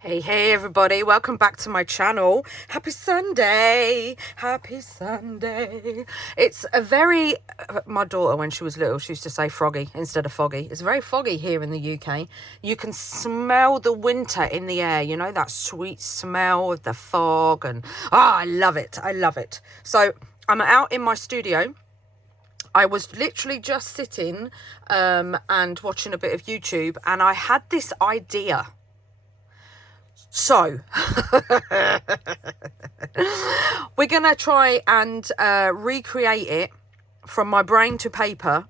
Hey everybody, welcome back to my channel. Happy Sunday, happy Sunday. It's a very, my daughter when she was little, she used to say froggy instead of foggy. It's very foggy here in the UK. You can smell the winter in the air, you know, that sweet smell of the fog, and I love it, I love it. So I'm out in my studio. I was literally just sitting and watching a bit of YouTube, and I had this idea. So, we're going to try and recreate it from my brain to paper.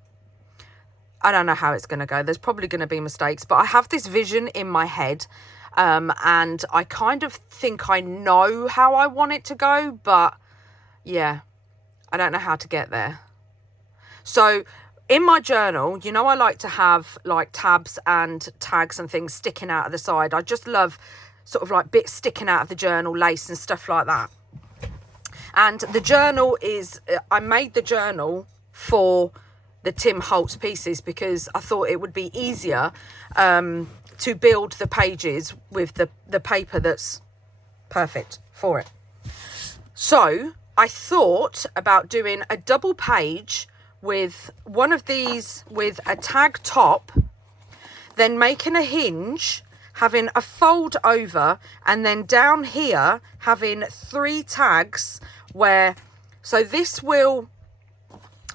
I don't know how it's going to go. There's probably going to be mistakes, but I have this vision in my head, and I kind of think I know how I want it to go, but yeah, I don't know how to get there. So, in my journal, you know, I like to have like tabs and tags and things sticking out of the side. I just love sort of like bits sticking out of the journal, lace and stuff like that. And the journal is, I made the journal for the Tim Holtz pieces because I thought it would be easier to build the pages with the paper that's perfect for it. So I thought about doing a double page with one of these with a tag top, then making a hinge, having a fold over, and then down here having 3 tags where, so this will,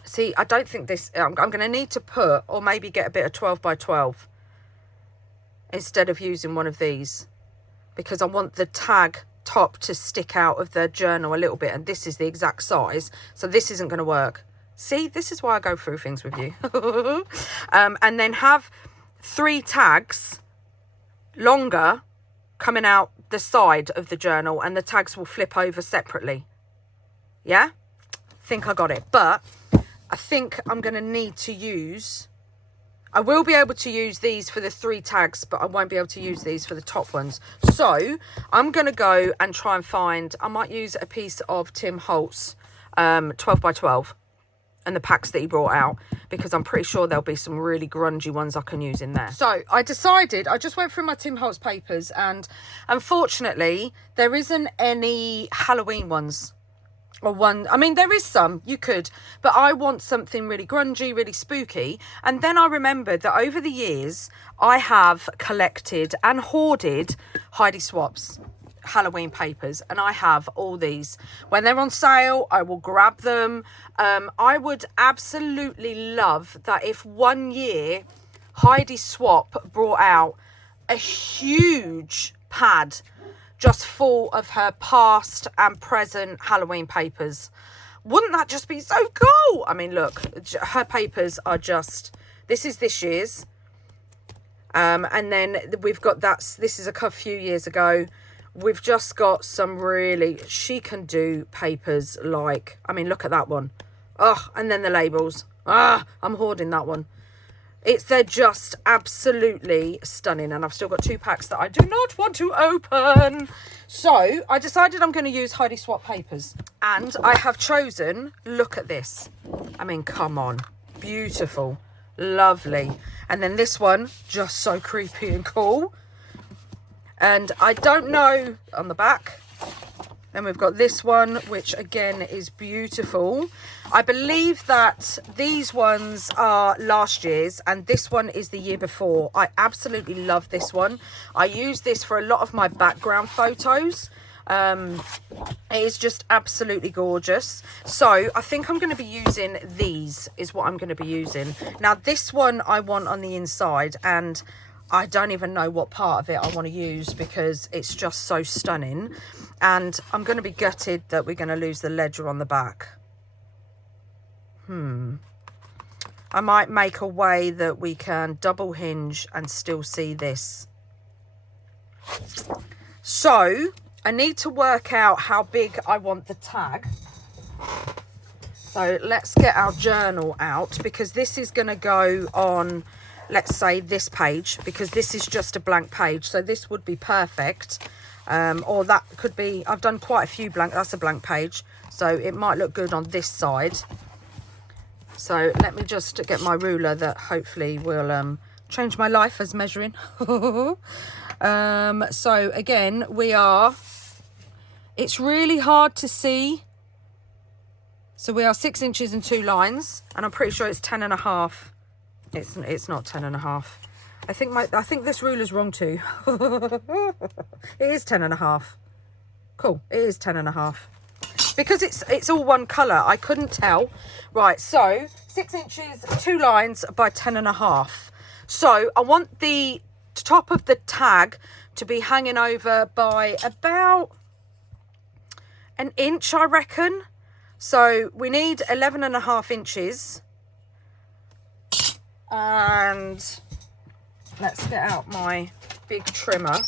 see, I don't think this, I'm going to need to put, or maybe get a bit of 12 by 12 instead of using one of these, because I want the tag top to stick out of the journal a little bit, and this is the exact size, so this isn't going to work. See, this is why I go through things with you. And then have 3 tags longer coming out the side of the journal, and the tags will flip over separately. Yeah, think I got it. But I think I'm going to need to use, I will be able to use these for the 3 tags, but I won't be able to use these for the top ones. So I'm going to go and try and find, I might use a piece of Tim Holtz 12 by 12 and the packs that he brought out, because I'm pretty sure there'll be some really grungy ones I can use in there. So I decided, I just went through my Tim Holtz papers, and unfortunately there isn't any Halloween ones. Or one, I mean, there is some, you could, but I want something really grungy, really spooky. And then I remembered that over the years I have collected and hoarded Heidi Swapp's Halloween papers, and I have all these. When they're on sale, I will grab them. I would absolutely love that if one year Heidi Swap brought out a huge pad just full of her past and present Halloween papers. Wouldn't that just be so cool? I mean, look, her papers are just, this is this year's, and then we've got this is a few years ago. We've just got some really, she can do papers like, I mean, look at that one. Oh, and then the labels. I'm hoarding that one. They're just absolutely stunning, and I've still got 2 packs that I do not want to open. So I decided I'm going to use Heidi Swap papers, and I have chosen, look at this. I mean, come on. Beautiful. Lovely. And then this one, just so creepy and cool. And I don't know on the back. Then we've got this one, which again is beautiful. I believe that these ones are last year's, and this one is the year before. I absolutely love this one. I use this for a lot of my background photos. It is just absolutely gorgeous. So I think I'm going to be using these, is what I'm going to be using. Now this one I want on the inside, and I don't even know what part of it I want to use because it's just so stunning. And I'm going to be gutted that we're going to lose the ledger on the back. I might make a way that we can double hinge and still see this. So I need to work out how big I want the tag. So let's get our journal out, because this is going to go on, let's say, this page, because this is just a blank page, so this would be perfect. Or that could be, I've done quite a few blank, that's a blank page, so it might look good on this side. So let me just get my ruler that hopefully will changed my life as measuring. So again, it's really hard to see. So we are 6 inches and 2 lines, and I'm pretty sure it's 10.5. It's not 10.5. I think this ruler's wrong too. It is 10.5. Cool, it is 10.5. Because it's all one colour, I couldn't tell. Right, so 6 inches, 2 lines by 10.5. So I want the top of the tag to be hanging over by about an inch, I reckon. So we need 11.5 inches. And let's get out my big trimmer.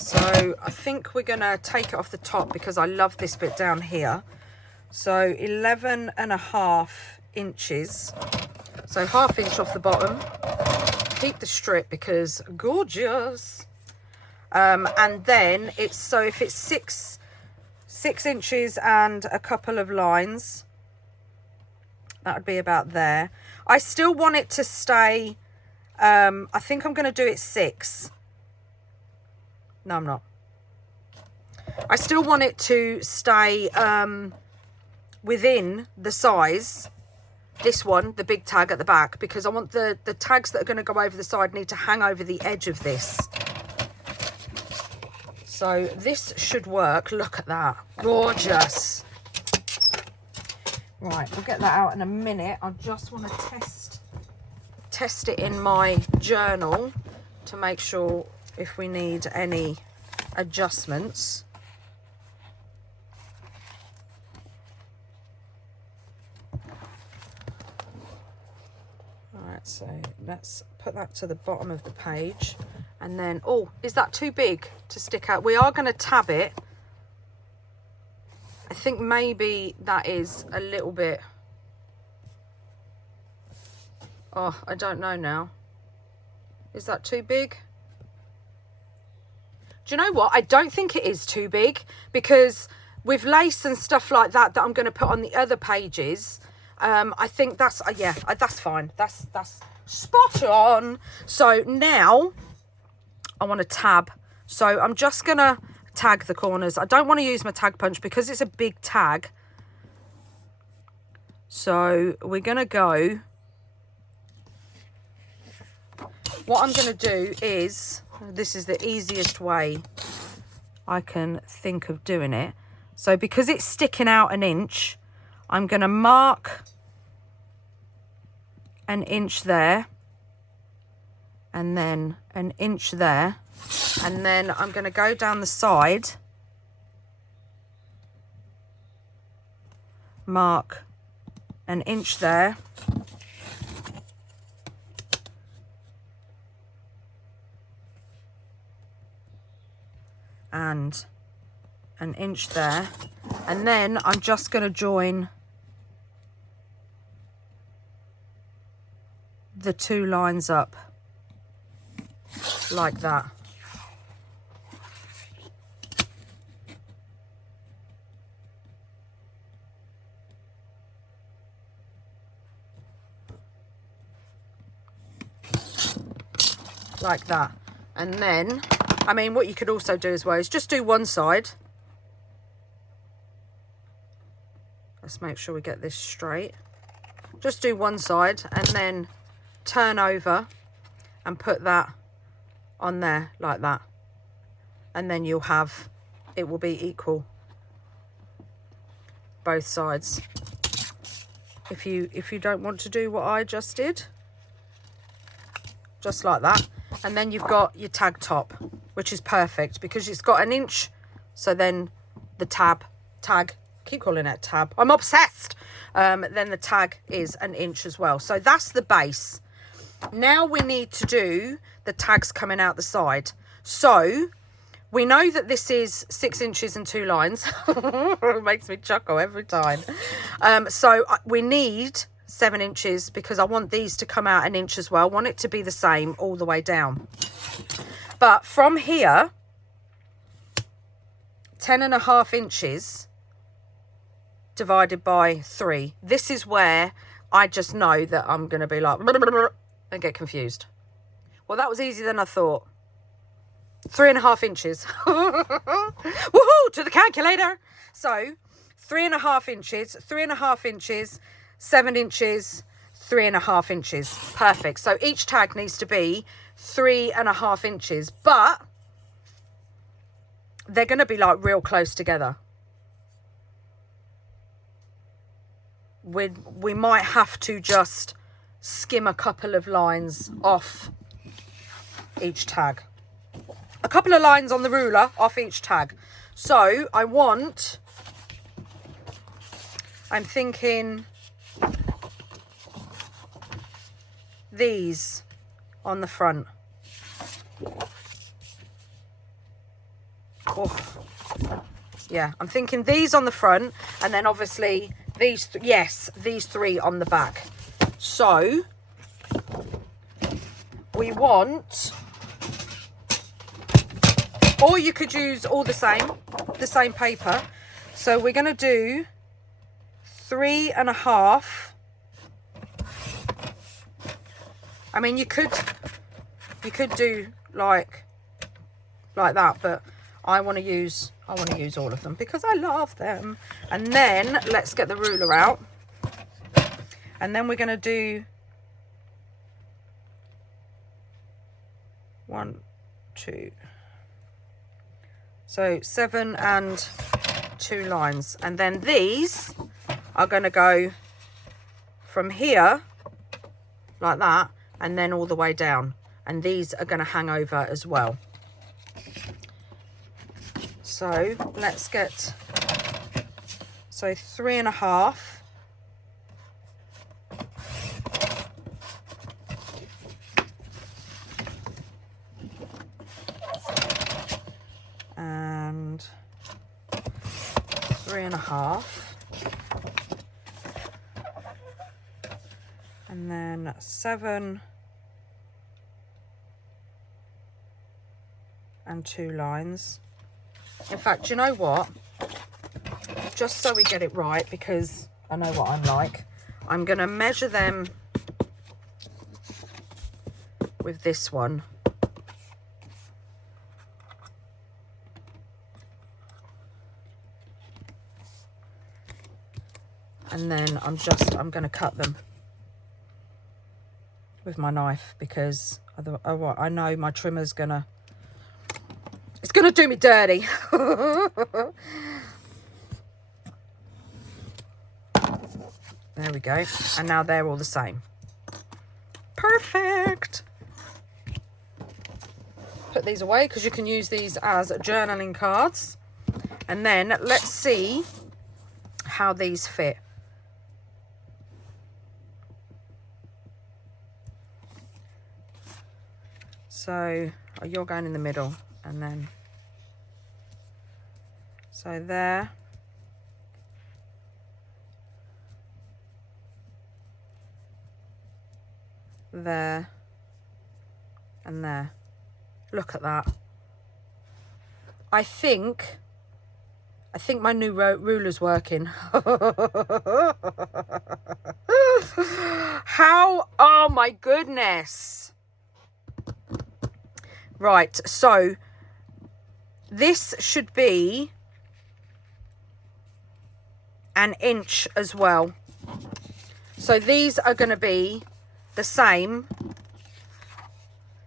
So I think we're going to take it off the top because I love this bit down here. So 11.5 inches. So ½ inch off the bottom. Keep the strip because gorgeous. And then if it's 6 inches and a couple of lines, that would be about there. I still want it to stay, I think I'm going to do it 6. No, I'm not. I still want it to stay within the size, this one, the big tag at the back, because I want the tags that are going to go over the side need to hang over the edge of this. So this should work. Look at that. Gorgeous. Right, we'll get that out in a minute. I just want to test it in my journal to make sure if we need any adjustments. All right, so let's put that to the bottom of the page. And then, oh, is that too big to stick out? We are going to tab it. I think maybe that is a little bit, oh, I don't know now. Is that too big? Do you know what? I don't think it is too big, because with lace and stuff like that I'm going to put on the other pages, I think that's, yeah, that's fine. That's spot on. So now I want to tab. So I'm just going to tag the corners. I don't want to use my tag punch because it's a big tag. So we're going to go, what I'm going to do is, this is the easiest way I can think of doing it. So because it's sticking out an inch, I'm going to mark an inch there, and then an inch there, and then I'm going to go down the side, mark an inch there, and an inch there, and then I'm just going to join the 2 lines up like that. Like that. And then, I mean, what you could also do as well is just do one side. Let's make sure we get this straight. Just do one side and then turn over and put that on there like that. And then you'll have, it will be equal both sides. If you don't want to do what I just did, just like that. And then you've got your tag top, which is perfect because it's got an inch. So then the tag, keep calling it tab, I'm obsessed. Then the tag is an inch as well. So that's the base. Now we need to do the tags coming out the side. So we know that this is 6 inches and 2 lines. It makes me chuckle every time. So we need 7 inches because I want these to come out an inch as well. I want it to be the same all the way down. But from here, 10.5 inches divided by 3. This is where I just know that I'm going to be like, and get confused. Well, that was easier than I thought. 3.5 inches. Woohoo! To the calculator. So 3.5 inches, 3.5 inches, 7 inches, 3.5 inches. Perfect. So each tag needs to be 3.5 inches, but they're going to be like real close together. We might have to just skim a couple of lines off each tag. A couple of lines on the ruler off each tag. So I'm thinking these on the front. Oh, yeah, I'm thinking these on the front, and then obviously these, these 3 on the back. So we want, or you could use all the same paper. So we're going to do 3.5. I mean, you could do like that, but I want to use all of them because I love them. And then let's get the ruler out, and then we're going to do 1, 2. So 7 and 2 lines, and then these are going to go from here like that, and then all the way down, and these are going to hang over as well. So let's get, so 3.5. And 3.5. And then 7 and 2 lines. In fact, you know what? Just so we get it right, because I know what I'm like, I'm going to measure them with this one. And then I'm going to cut them with my knife, because I know my trimmer's it's gonna do me dirty. There we go. And now they're all the same. Perfect. Put these away because you can use these as journaling cards. And then let's see how these fit. So you're going in the middle, and then so there, there, and there. Look at that. I think my new ruler's working. How? Oh my goodness. Right, so this should be 1 inch as well. So these are going to be the same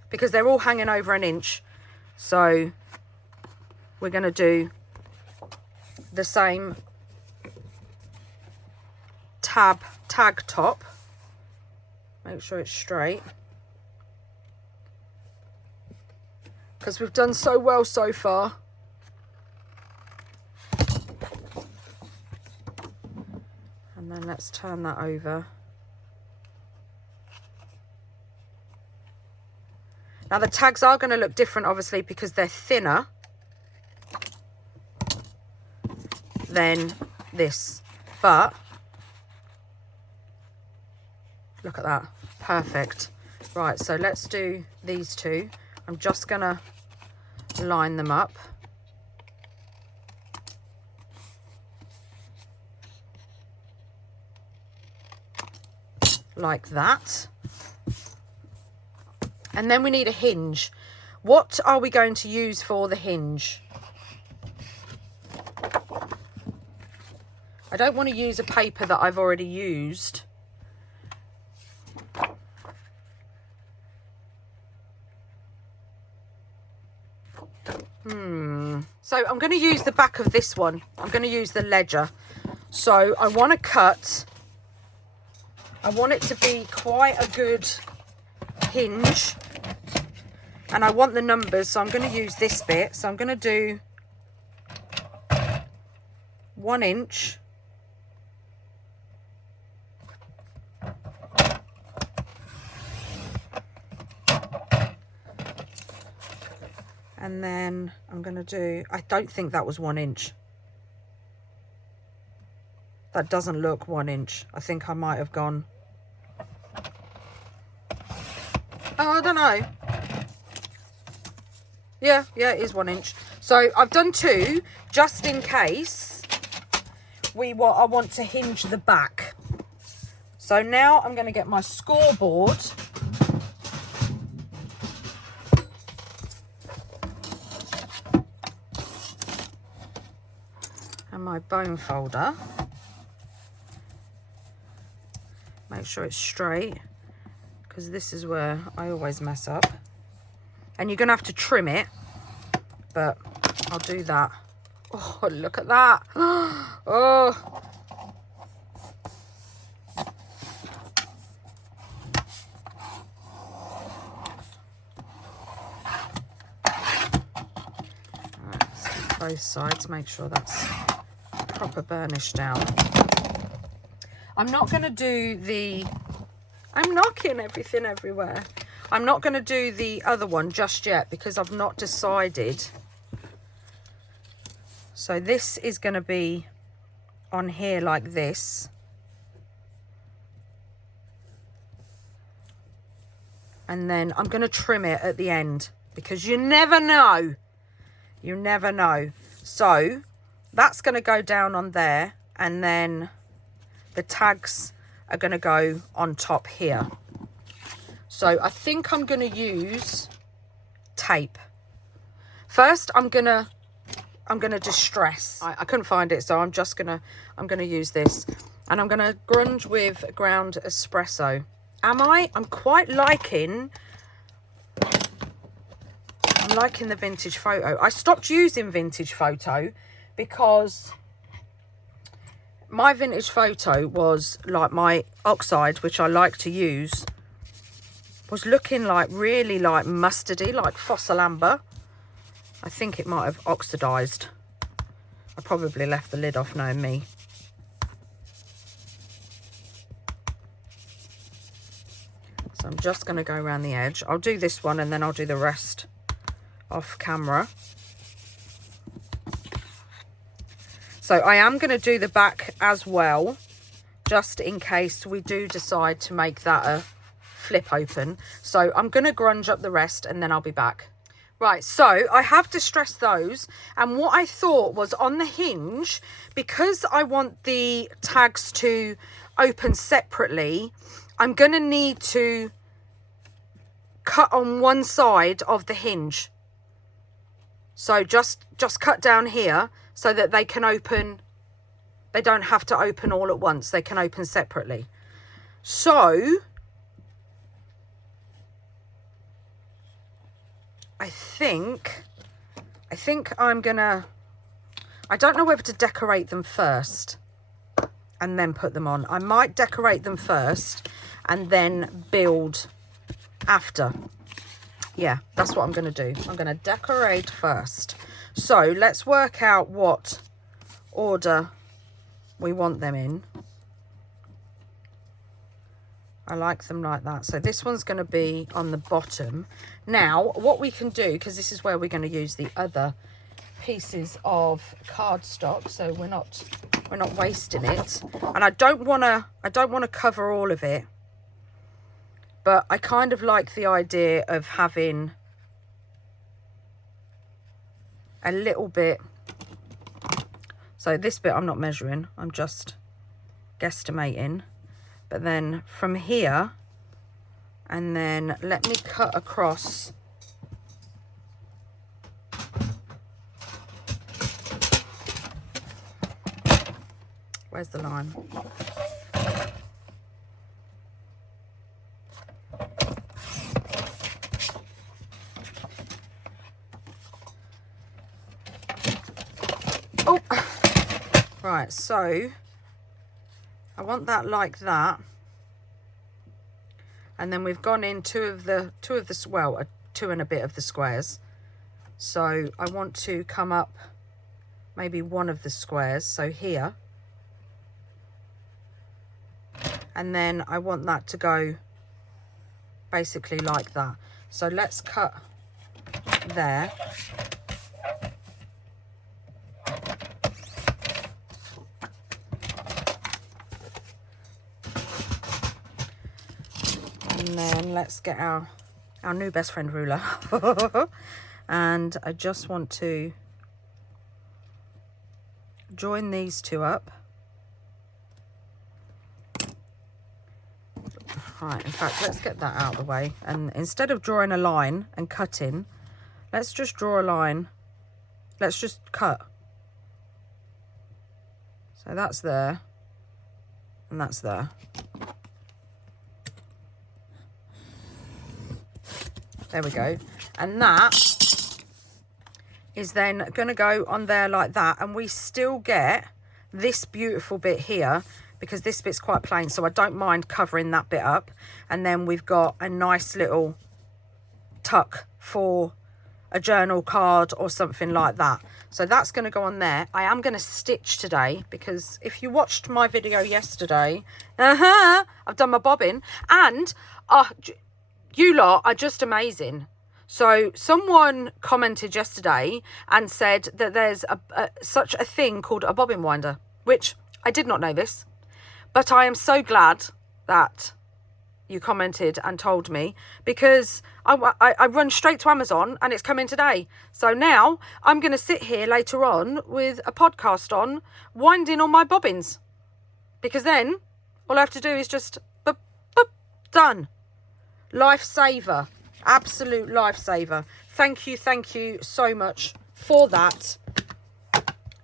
because they're all hanging over 1 inch. So we're going to do the same tag top. Make sure it's straight, because we've done so well so far. And then let's turn that over. Now the tags are going to look different, obviously, because they're thinner than this. But look at that. Perfect. Right, so let's do these two. I'm just going to line them up. like that. And then we need a hinge. What are we going to use for the hinge? I don't want to use a paper that I've already used. So I'm going to use the back of this one. I'm going to use the ledger. So I want to cut. I want it to be quite a good hinge. And I want the numbers, so I'm going to use this bit. So I'm going to do 1 inch. And then I'm going to do, I don't think that was 1 inch. That doesn't look 1 inch. I think I might have gone. Oh, I don't know. Yeah, it is 1 inch. So I've done 2 just in case I want to hinge the back. So now I'm going to get my scoreboard. And my bone folder. Make sure it's straight, because this is where I always mess up. And you're going to have to trim it, but I'll do that. Oh, look at that. Oh. Right, let's do both sides, make sure that's proper burnished down. I'm not going to do the... I'm knocking everything everywhere. I'm not going to do the other one just yet because I've not decided. So this is going to be on here like this. And then I'm going to trim it at the end because you never know. You never know. So that's going to go down on there, and then the tags are going to go on top here. So I think I'm going to use tape. First, I'm going to distress. I couldn't find it, so I'm going to use this. And I'm going to grunge with ground espresso. I'm quite liking... I'm liking the vintage photo. I stopped using vintage photo because my vintage photo was like my oxide, which I like to use, was looking like really like mustardy, like fossil amber. I think it might have oxidized. I probably left the lid off, knowing me. So I'm just going to go around the edge. I'll do this one and then I'll do the rest off camera. So I am going to do the back as well, just in case we do decide to make that a flip open. So I'm going to grunge up the rest and then I'll be back. Right, so I have distressed those, and what I thought was on the hinge, because I want the tags to open separately, I'm going to need to cut on one side of the hinge. So just cut down here so that they can open, they don't have to open all at once, they can open separately. So I think I'm gonna, I don't know whether to decorate them first and then put them on. I might decorate them first and then build after. Yeah, that's what I'm going to do. I'm going to decorate first. So let's work out what order we want them in. I like them like that. So this one's going to be on the bottom. Now, what we can do, because this is where we're going to use the other pieces of cardstock, so we're not wasting it. And I don't want to cover all of it. But I kind of like the idea of having a little bit. So this bit I'm not measuring, I'm just guesstimating. But then from here, and then let me cut across. Where's the line? Oh, right, so I want that like that. And then we've gone in two and a bit of the squares. So I want to come up maybe one of the squares, so here. And then I want that to go basically like that. So let's cut there. And then let's get our new best friend ruler. And I just want to join these two up. Right, in fact, let's get that out of the way. And instead of drawing a line and cutting, let's just draw a line. Let's just cut. So that's there, and that's there. There we go. And that is then going to go on there like that. And we still get this beautiful bit here, because this bit's quite plain, so I don't mind covering that bit up. And then we've got a nice little tuck for a journal card or something like that. So that's going to go on there. I am going to stitch today, because if you watched my video yesterday, I've done my bobbin, and you lot are just amazing. So someone commented yesterday and said that there's such a thing called a bobbin winder, which I did not know this. But I am so glad that you commented and told me, because I run straight to Amazon and it's coming today. So now I'm going to sit here later on with a podcast on, winding all my bobbins. Because then all I have to do is just boop, boop, done. Lifesaver. Absolute lifesaver. Thank you so much for that.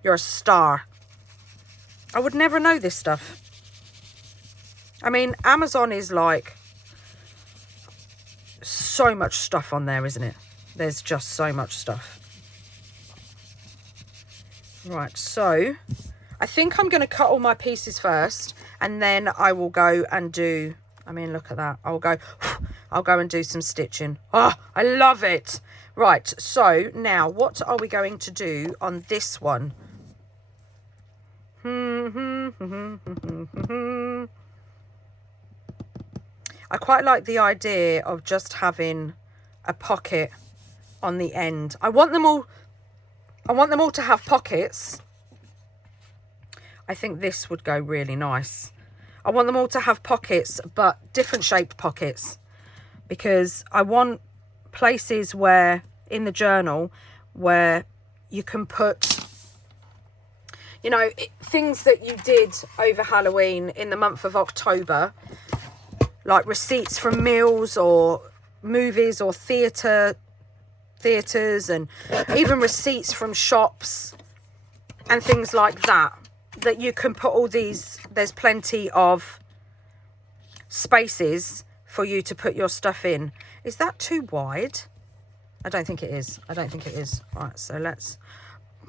You're a star. I would never know this stuff. I mean, Amazon is like so much stuff on there, isn't it? There's just so much stuff. Right, so I think I'm going to cut all my pieces first, and then I will go and do, I mean, look at that. I'll go and do some stitching. Oh, I love it. Right, so now what are we going to do on this one? I quite like the idea of just having a pocket on the end. I want them all to have pockets. I think this would go really nice. I want them all to have pockets, but different shaped pockets, because I want places where in the journal where you can put, you know, things that you did over Halloween in the month of October, like receipts from meals or movies or theatres, and even receipts from shops and things like that, that you can put all these. There's plenty of spaces for you to put your stuff in. Is that too wide? I don't think it is. I don't think it is. Right, so let's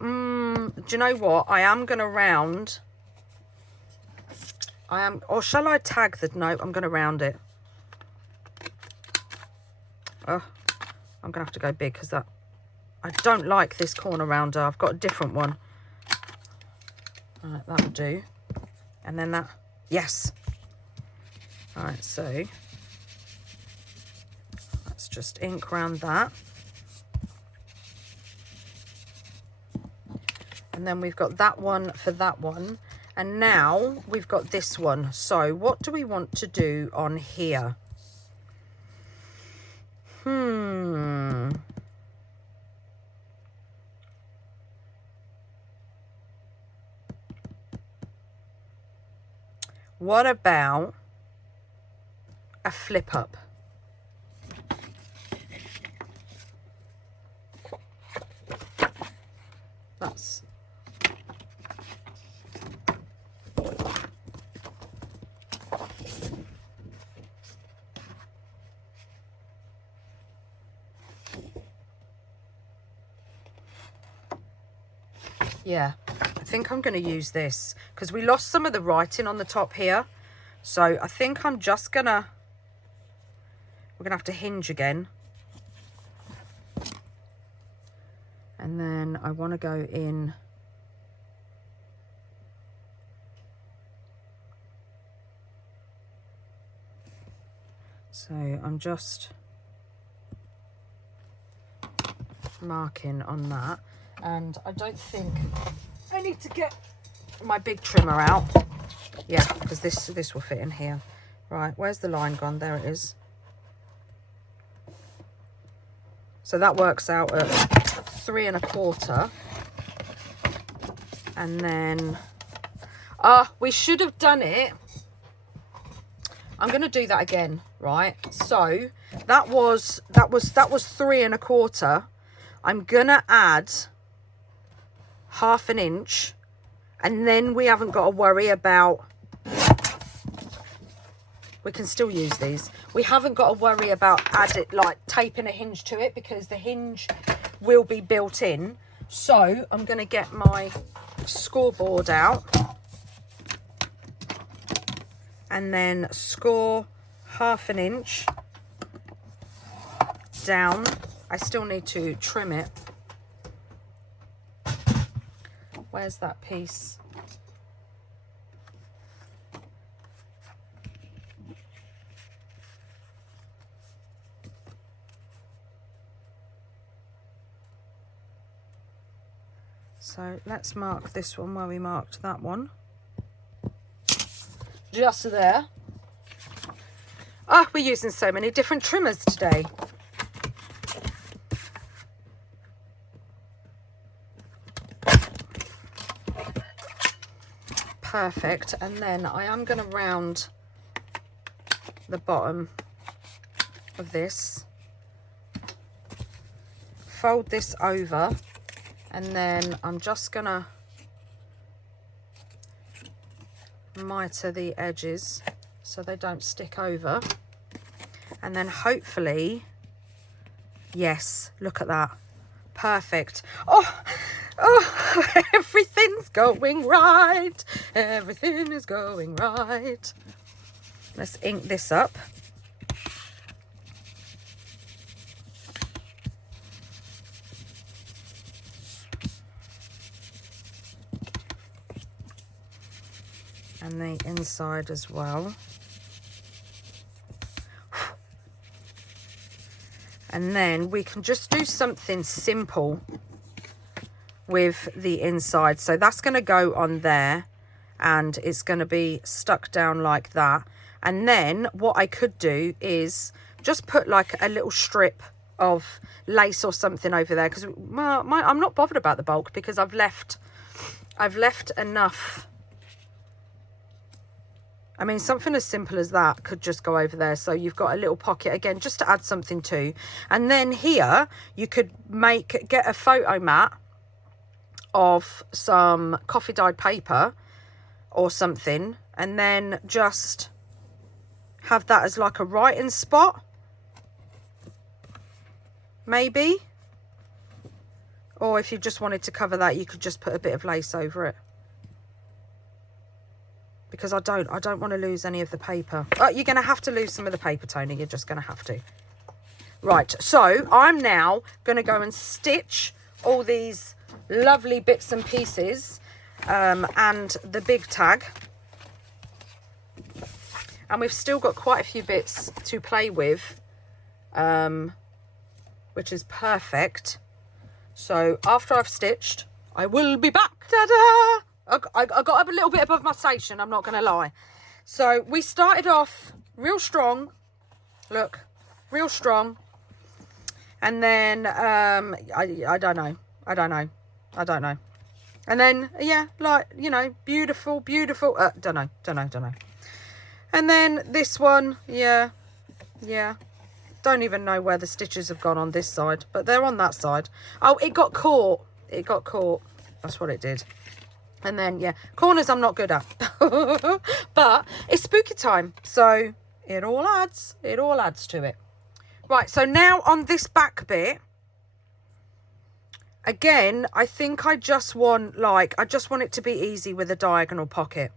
do you know what? I am going to round. Or shall I tag the note? I'm going to round it. Oh, I'm going to have to go big, because I don't like this corner rounder. I've got a different one. All right, that'll do. And then that, yes. All right, so let's just ink round that. And then we've got that one for that one. And now we've got this one. So what do we want to do on here? What about a flip up. That's yeah, I think I'm going to use this because we lost some of the writing on the top here. So I think I'm just we're gonna have to hinge again. And then I want to go in so I'm just marking on that, and I don't think I need to get my big trimmer out. Yeah, because this will fit in here. Right, where's the line gone? There it is. So that works out at 3 1/4. And then we should have done it. I'm going to do that again, right? So that was 3 1/4. I'm going to add 1/2 inch, and then we haven't got to worry about, we can still use these. We haven't got to worry about taping a hinge to it because the hinge will be built in. So I'm going to get my scoreboard out and then score 1/2 inch down. I still need to trim it. Where's that piece? So let's mark this one where we marked that one. Just there. Oh, we're using so many different trimmers today. Perfect. And then I am going to round the bottom of this, fold this over, and then I'm just going to miter the edges so they don't stick over. And then hopefully, yes, look at that. Perfect. Oh, everything's going right. Everything is going right. Let's ink this up. And the inside as well. And then we can just do something simple with the inside. So that's going to go on there and it's going to be stuck down like that. And then what I could do is just put like a little strip of lace or something over there, because I'm not bothered about the bulk because I've left enough. I mean, something as simple as that could just go over there. So you've got a little pocket again, just to add something to. And then here you could get a photo mat of some coffee dyed paper or something, and then just have that as like a writing spot, maybe. Or if you just wanted to cover that, you could just put a bit of lace over it. Because I don't want to lose any of the paper. Oh, you're going to have to lose some of the paper, Toni. You're just going to have to. Right, so I'm now going to go and stitch all these lovely bits and pieces and the big tag. And we've still got quite a few bits to play with, which is perfect. So after I've stitched, I will be back. Ta-da! I got up a little bit above my station, I'm not going to lie. So we started off real strong. Look, real strong. And then, I don't know. And then, yeah, like, you know, beautiful. Don't know. And then this one, yeah, Yeah. Don't even know where the stitches have gone on this side, but they're on that side. Oh, it got caught. It got caught. That's what it did. And then, yeah, corners I'm not good at. But it's spooky time, so it all adds. It all adds to it. Right, so now on this back bit, again, I think I just want, like, I just want it to be easy with a diagonal pocket.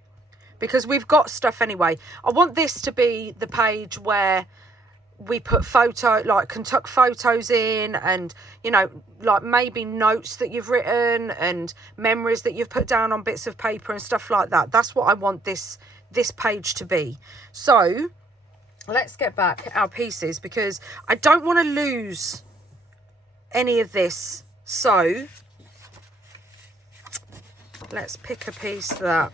Because we've got stuff anyway. I want this to be the page where we put can tuck photos in, and, you know, like maybe notes that you've written and memories that you've put down on bits of paper and stuff like that. That's what I want this page to be. So let's get back our pieces, because I don't want to lose any of this. So let's pick a piece that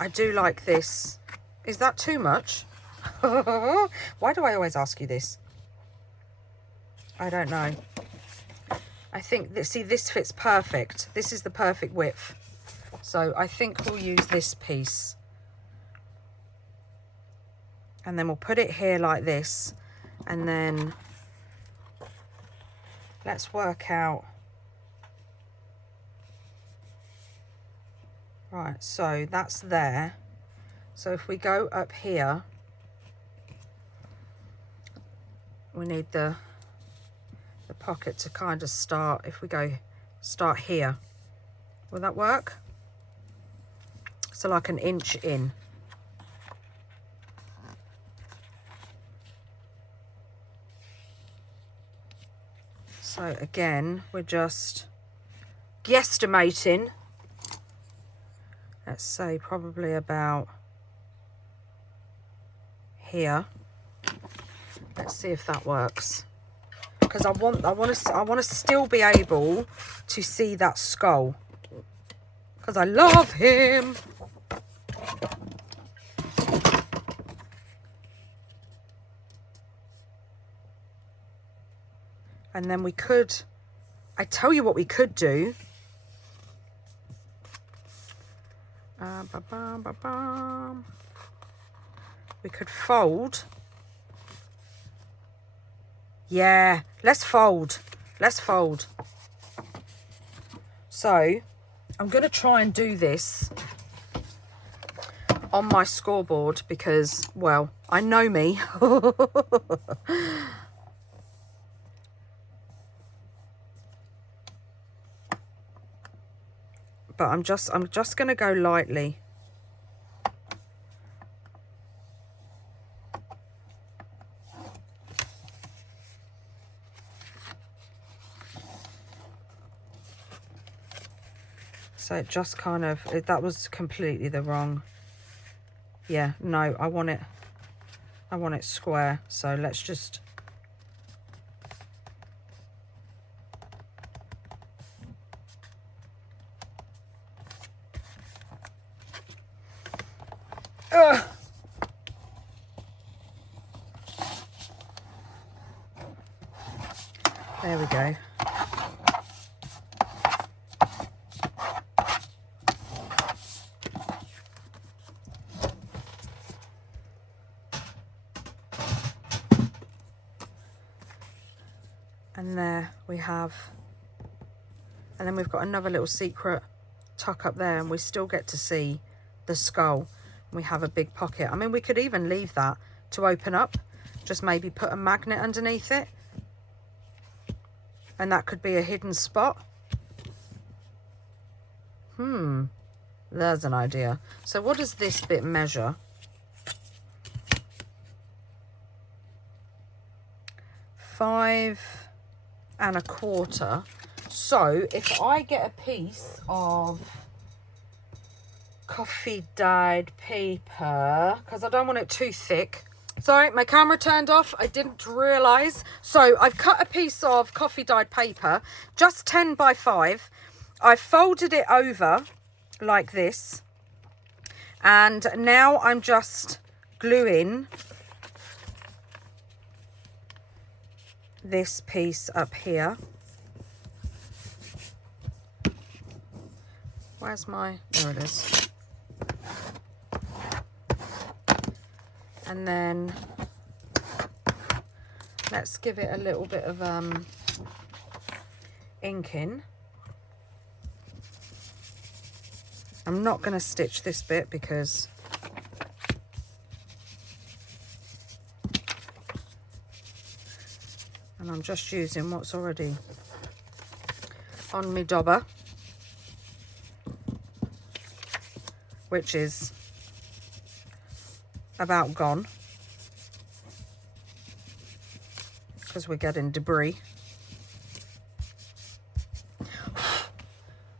I do like this. Is that too much? Why do I always ask you this? I don't know. I think that, see, this fits perfect. This is the perfect width. So I think we'll use this piece. And then we'll put it here like this. And then let's work out. Right, so that's there. So if we go up here, we need the pocket to kind of start. If we start here, will that work? So like an inch in. So again, we're just guesstimating. Let's say probably about here. Let's see if that works. Because I want to still be able to see that skull. Because I love him. And then we could, I tell you what we could do. We could fold. Yeah, let's fold. Let's fold. So I'm going to try and do this on my scoreboard because, well, I know me. But I'm just going to go lightly. So it just kind of, that was completely the wrong. Yeah, no, I want it square. So let's just. There we go. And there we have, and then we've got another little secret tuck up there, and we still get to see the skull. We have a big pocket. I mean, we could even leave that to open up, just maybe put a magnet underneath it, and that could be a hidden spot. There's an idea. So what does this bit measure? 5 1/4. So if I get a piece of coffee dyed paper, because I don't want it too thick. Sorry, my camera turned off. I didn't realize. So I've cut a piece of coffee dyed paper, just 10 by 5. I've folded it over like this, and now I'm just gluing this piece up here. Where's my, there it is. And then let's give it a little bit of inking. I'm not going to stitch this bit because and I'm just using what's already on my dobber, which is about gone because we're getting debris.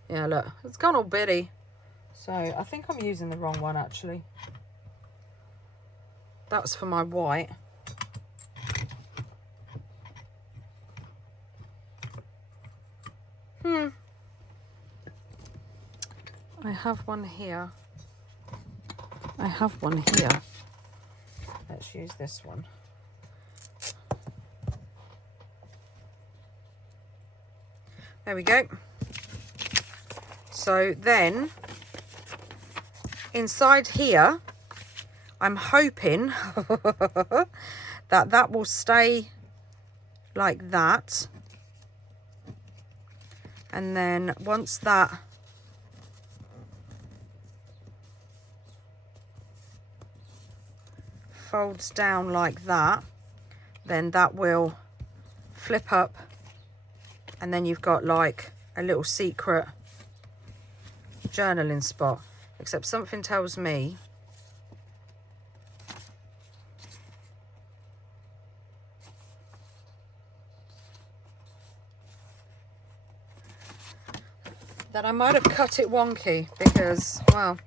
Yeah, look, it's gone all bitty. So I think I'm using the wrong one actually. That's for my white. I have one here. I have one here. Let's use this one. There we go. So then inside here, I'm hoping that that will stay like that. And then once that folds down like that, then that will flip up, and then you've got like a little secret journaling spot. Except something tells me that I might have cut it wonky because, well,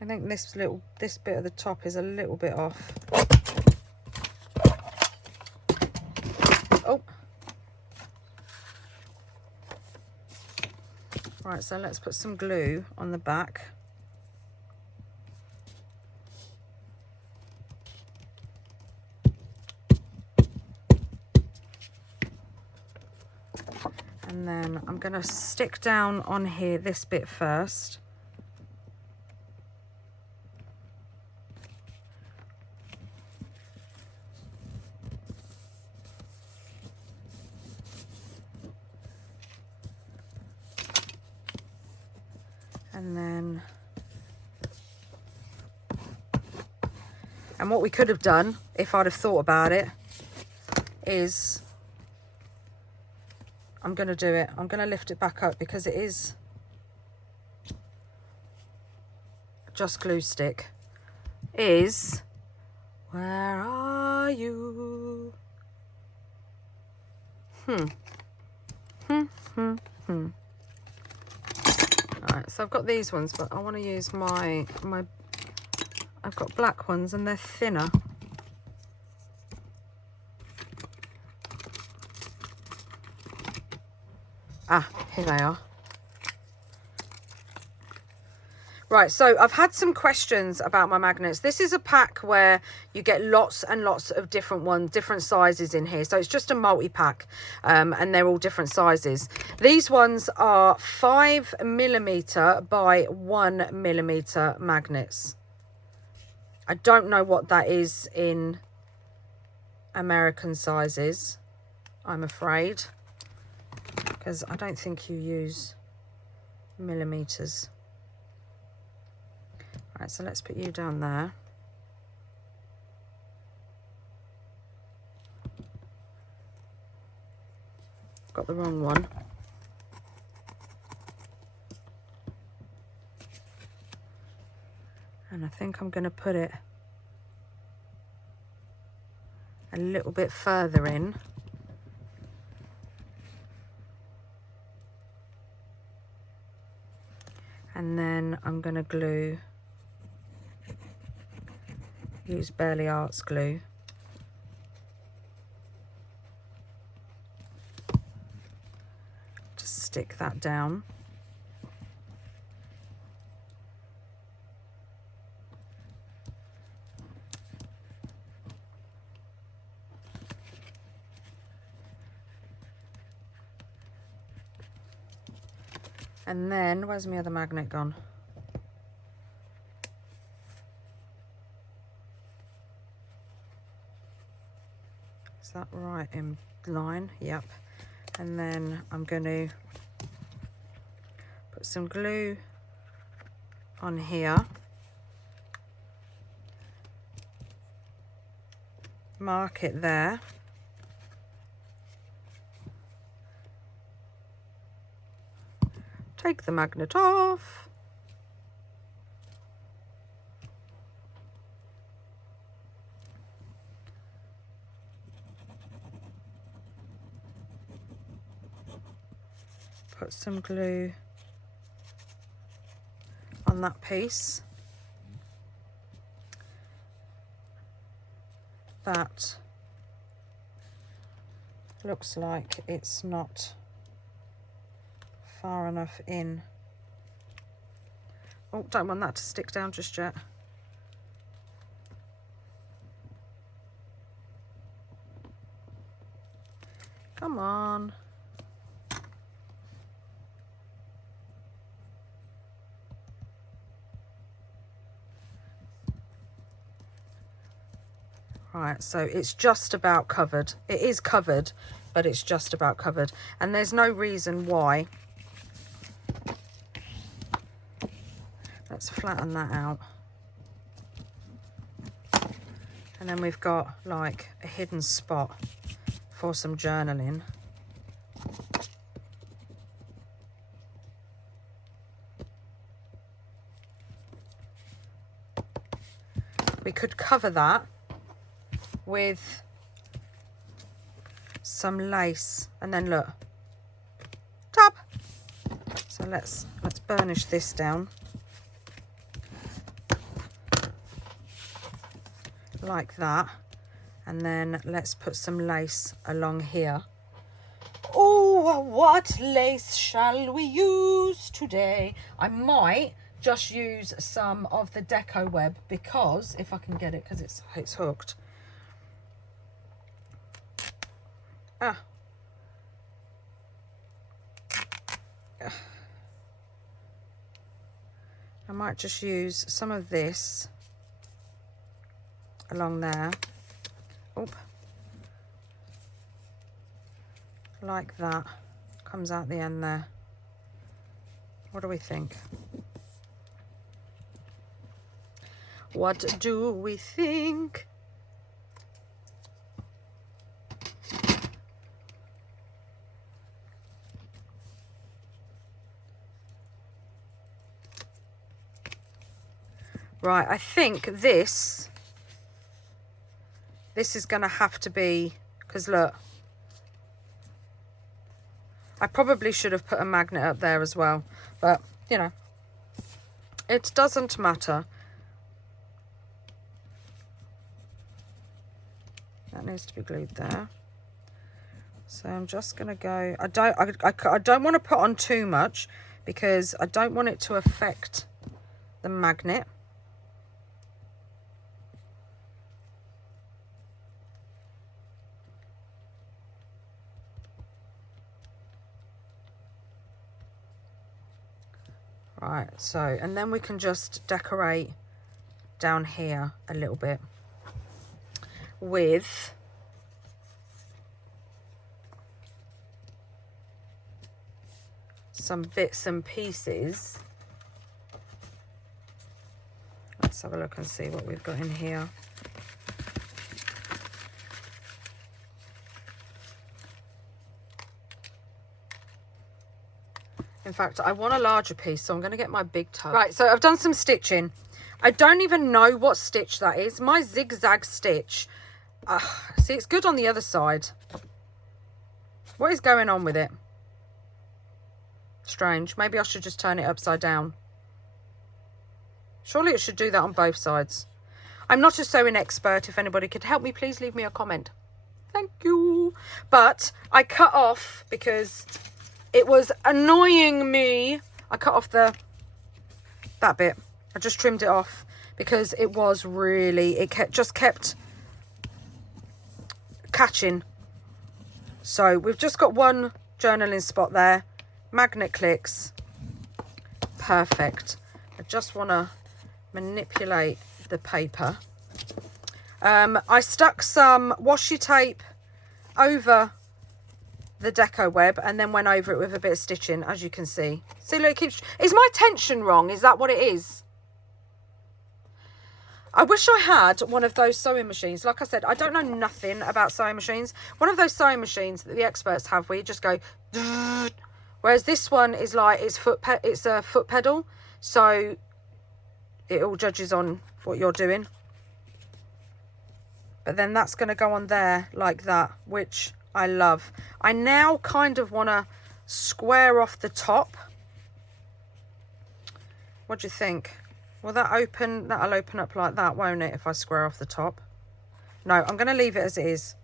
I think this bit of the top is a little bit off. Oh. Right, so let's put some glue on the back. And then I'm going to stick down on here this bit first. And then, and what we could have done, if I'd have thought about it, is I'm going to do it. I'm going to lift it back up because it is just glue stick. Is, where are you? Alright, so I've got these ones, but I want to use my I've got black ones and they're thinner. Ah, here they are. Right, so I've had some questions about my magnets. This is a pack where you get lots and lots of different ones, different sizes in here. So it's just a multi-pack, and they're all different sizes. These ones are 5mm by 1mm magnets. I don't know what that is in American sizes, I'm afraid, because I don't think you use millimeters. Right, so let's put you down there. Got the wrong one. And I think I'm going to put it a little bit further in. And then I'm going to glue, use Burley Arts glue. Just stick that down. And then, where's my other magnet gone? Is that right in line? Yep. And then I'm going to put some glue on here. Mark it there. Take the magnet off. Put some glue on that piece. That looks like it's not far enough in. Oh, don't want that to stick down just yet. Come on. Right, so it's just about covered. It is covered, but it's just about covered. And there's no reason why. Let's flatten that out. And then we've got like a hidden spot for some journaling. We could cover that with some lace, and then look, tap. So let's burnish this down like that, and then let's put some lace along here. Oh, what lace shall we use today? I might just use some of the deco web, because if I can get it, because it's hooked. I might just use some of this along there. Oop. Like that. Comes out the end there. What do we think? What do we think? Right, I think this is going to have to be, because look, I probably should have put a magnet up there as well, but you know, it doesn't matter. That needs to be glued there. So I'm just going to go, I don't want to put on too much, because I don't want it to affect the magnet. Right, so, and then we can just decorate down here a little bit with some bits and pieces. Let's have a look and see what we've got in here. In fact, I want a larger piece, so I'm going to get my big toe. Right, so I've done some stitching. I don't even know what stitch that is. My zigzag stitch. See, it's good on the other side. What is going on with it? Strange. Maybe I should just turn it upside down. Surely it should do that on both sides. I'm not a sewing expert. If anybody could help me, please leave me a comment. Thank you. But I cut off because it was annoying me. I cut off that bit. I just trimmed it off because it was really, just kept catching. So we've just got one journaling spot there. Magnet clicks. perfect. I just want to manipulate the paper. I stuck some washi tape over the deco web and then went over it with a bit of stitching, as you can see. See, look, it keeps... Is my tension wrong? Is that what it is? I wish I had one of those sewing machines. Like I said, I don't know nothing about sewing machines. One of those sewing machines that the experts have where you just go... Whereas this one is like, it's a foot pedal. So it all judges on what you're doing. But then that's going to go on there like that, which I love. I now kind of want to square off the top. What do you think? Will that open? That'll open up like that, won't it, if I square off the top? No, I'm going to leave it as it is.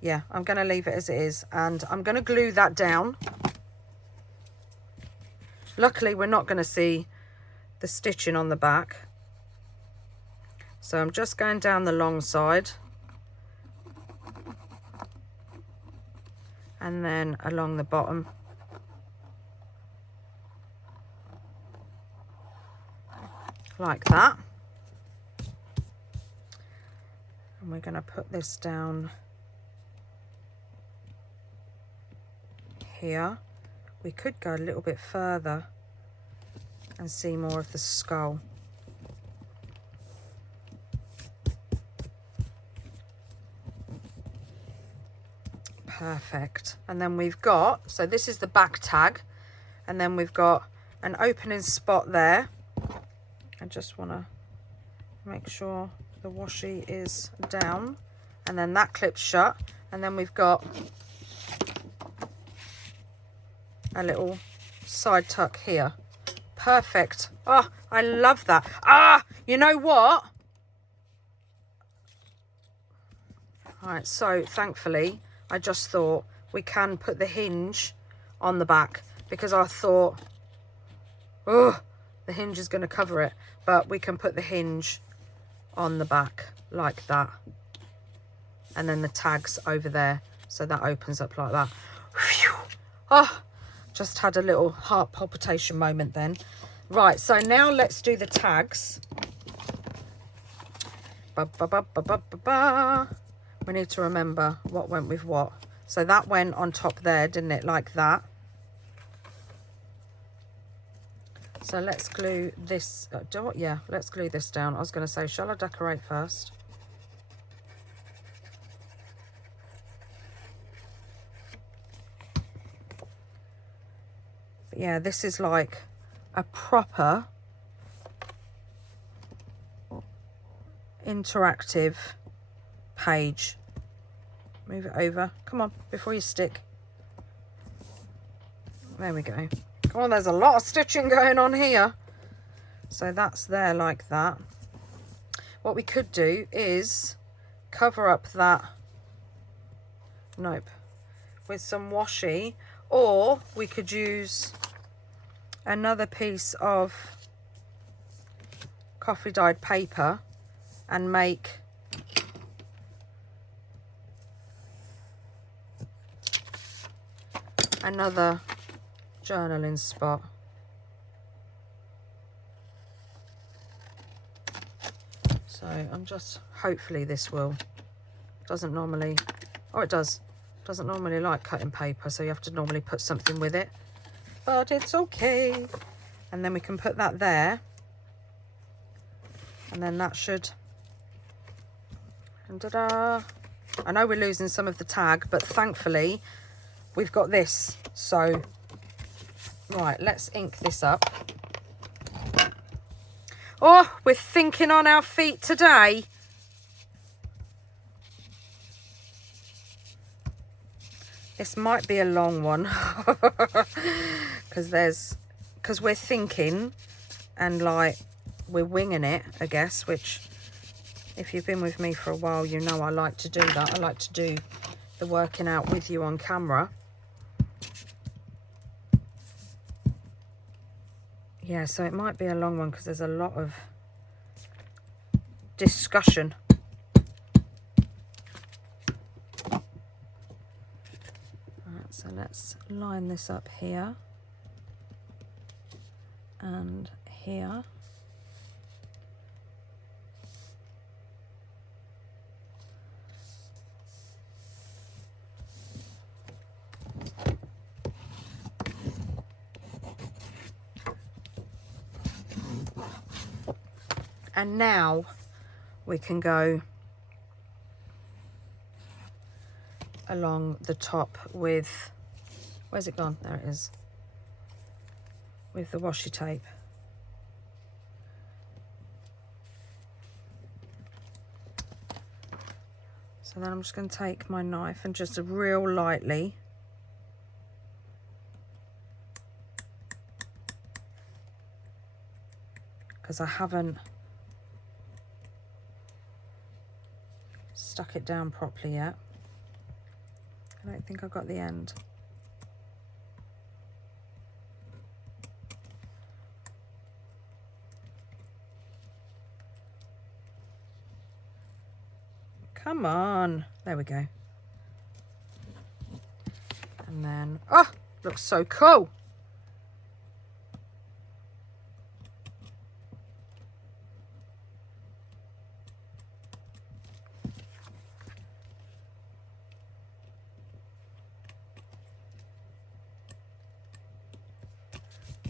Yeah, I'm going to leave it as it is. And I'm going to glue that down. Luckily, we're not going to see the stitching on the back. So I'm just going down the long side. And then along the bottom. Like that. And we're going to put this down here. We could go a little bit further and see more of the skull. Perfect. And then we've got, so this is the back tag, and then we've got an opening spot there. I just want to make sure the washi is down, and then that clips shut, and then we've got a little side tuck here. Perfect. Oh, I love that. Ah, you know what? All right, so thankfully I just thought we can put the hinge on the back, because I thought, oh, the hinge is going to cover it, but we can put the hinge on the back like that, and then the tags over there, so that opens up like that. Whew. Oh, just had a little heart palpitation moment then. Right, so now let's do the tags. We need to remember what went with what. So that went on top there, didn't it? Like that. So let's glue this. Yeah, let's glue this down. I was going to say, shall I decorate first? But yeah, this is like a proper interactive page. Move it over. Come on, before you stick. There we go. Oh, there's a lot of stitching going on here. So that's there like that. What we could do is cover up that, nope, with some washi, or we could use another piece of coffee dyed paper and make another journaling spot. So I'm just, hopefully this will, doesn't normally, oh it does, doesn't normally like cutting paper, so you have to normally put something with it, but it's okay. And then we can put that there, and then that should, and ta-da. I know we're losing some of the tag, but thankfully we've got this. So right, let's ink this up. Oh, we're thinking on our feet today. This might be a long one because we're thinking and like we're winging it, I guess, which if you've been with me for a while, you know I like to do that. I like to do the working out with you on camera. Yeah, so it might be a long one because there's a lot of discussion. Right, so let's line this up here. and here. And now we can go along the top with, where's it gone? There it is. With the washi tape. So then I'm just going to take my knife and just real lightly because I haven't stuck it down properly yet. I don't think I got the end. Come on. There we go. And then, oh, looks so cool.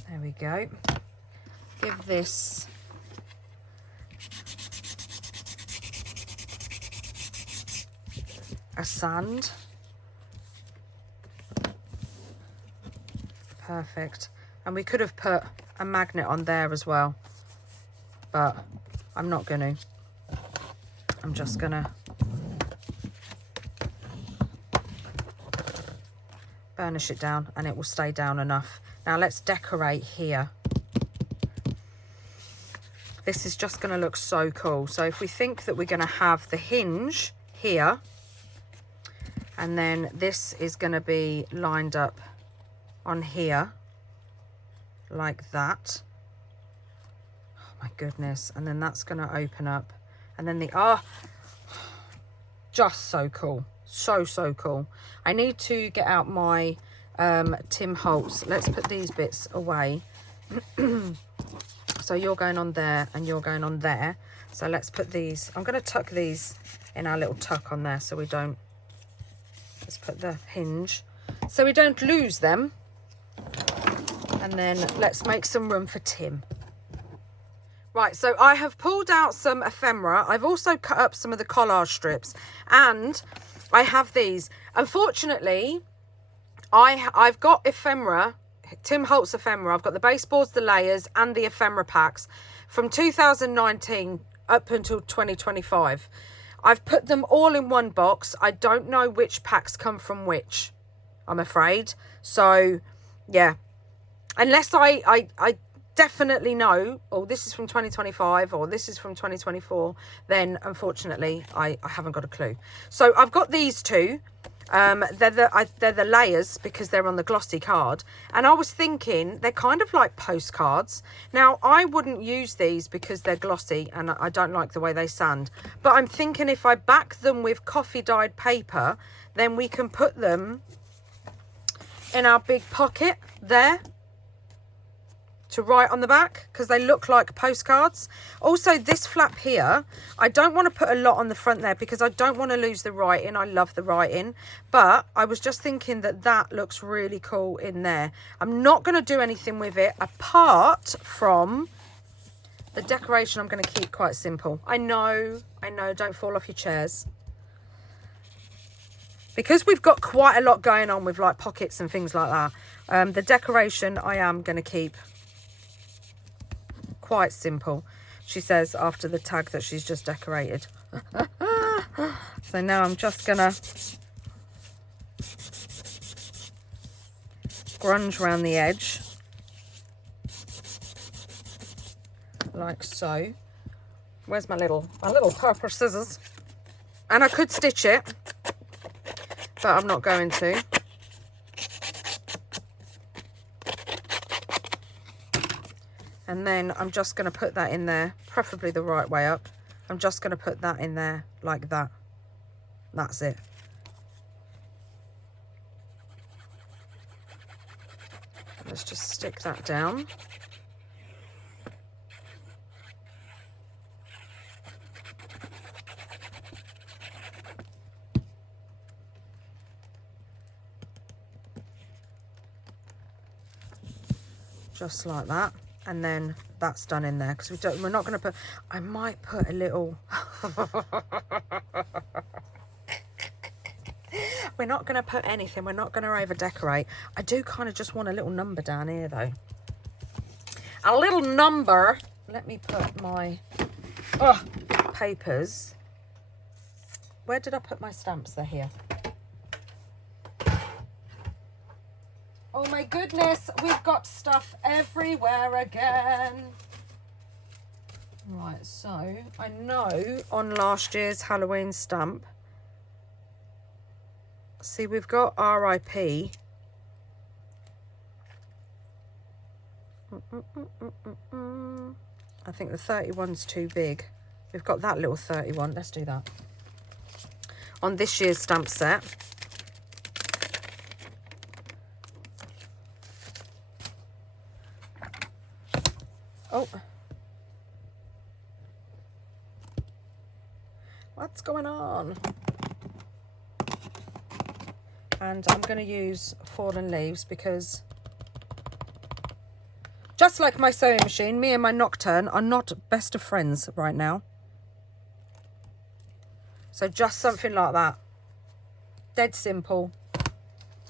There we go. Give this a sand. Perfect. And we could have put a magnet on there as well, but I'm not gonna. I'm just gonna burnish it down and it will stay down enough. Now let's decorate here. This is just going to look so cool. So if we think that we're going to have the hinge here, and then this is going to be lined up on here like that. Oh my goodness. And then that's going to open up. And then the, just so cool. So cool. I need to get out my Tim Holtz. Let's put these bits away. So you're going on there and you're going on there. So let's put these, I'm going to tuck these in our little tuck on there so we don't, let's put the hinge so we don't lose them. And then let's make some room for Tim. Right, so I have pulled out some ephemera. I've also cut up some of the collage strips and I have these. Unfortunately, I've got ephemera, Tim Holtz ephemera. I've got the baseboards, the layers, and the ephemera packs from 2019 up until 2025. I've put them all in one box. I don't know which packs come from which, I'm afraid. So, yeah. Unless I definitely know, oh, this is from 2025 or this is from 2024, then unfortunately I haven't got a clue. So I've got these two. They're the layers because they're on the glossy card, and I was thinking they're kind of like postcards. Now I wouldn't use these because they're glossy and I don't like the way they sand, but I'm thinking if I back them with coffee dyed paper, then we can put them in our big pocket there to write on the back because they look like postcards. Also, this flap here, I don't want to put a lot on the front there because I don't want to lose the writing. I love the writing, but I was just thinking that that looks really cool in there. I'm not going to do anything with it apart from the decoration. I'm going to keep quite simple. I know, don't fall off your chairs. Because we've got quite a lot going on with like pockets and things like that, the decoration I am going to keep quite simple, she says after the tag that she's just decorated. So now I'm just gonna grunge around the edge like so. Where's my little purple scissors? And I could stitch it, but I'm not going to. And then I'm just going to put that in there, preferably the right way up. I'm just going to put that in there like that. That's it. Let's just stick that down. just like that. And then that's done in there, because we're not going to put, I might put a little, we're not going to put anything, we're not going to over decorate. I do kind of just want a little number down here though. A little number. Let me put my papers. Where did I put my stamps? They're here. Oh my goodness, we've got stuff everywhere again. Right, so I know on last year's Halloween stamp, see, we've got RIP. I think the 31's too big. We've got that little 31. Let's do that. On this year's stamp set. Oh. What's going on? And I'm going to use Fallen Leaves because just like my sewing machine, me and my Nocturne are not best of friends right now. So just something like that. Dead simple.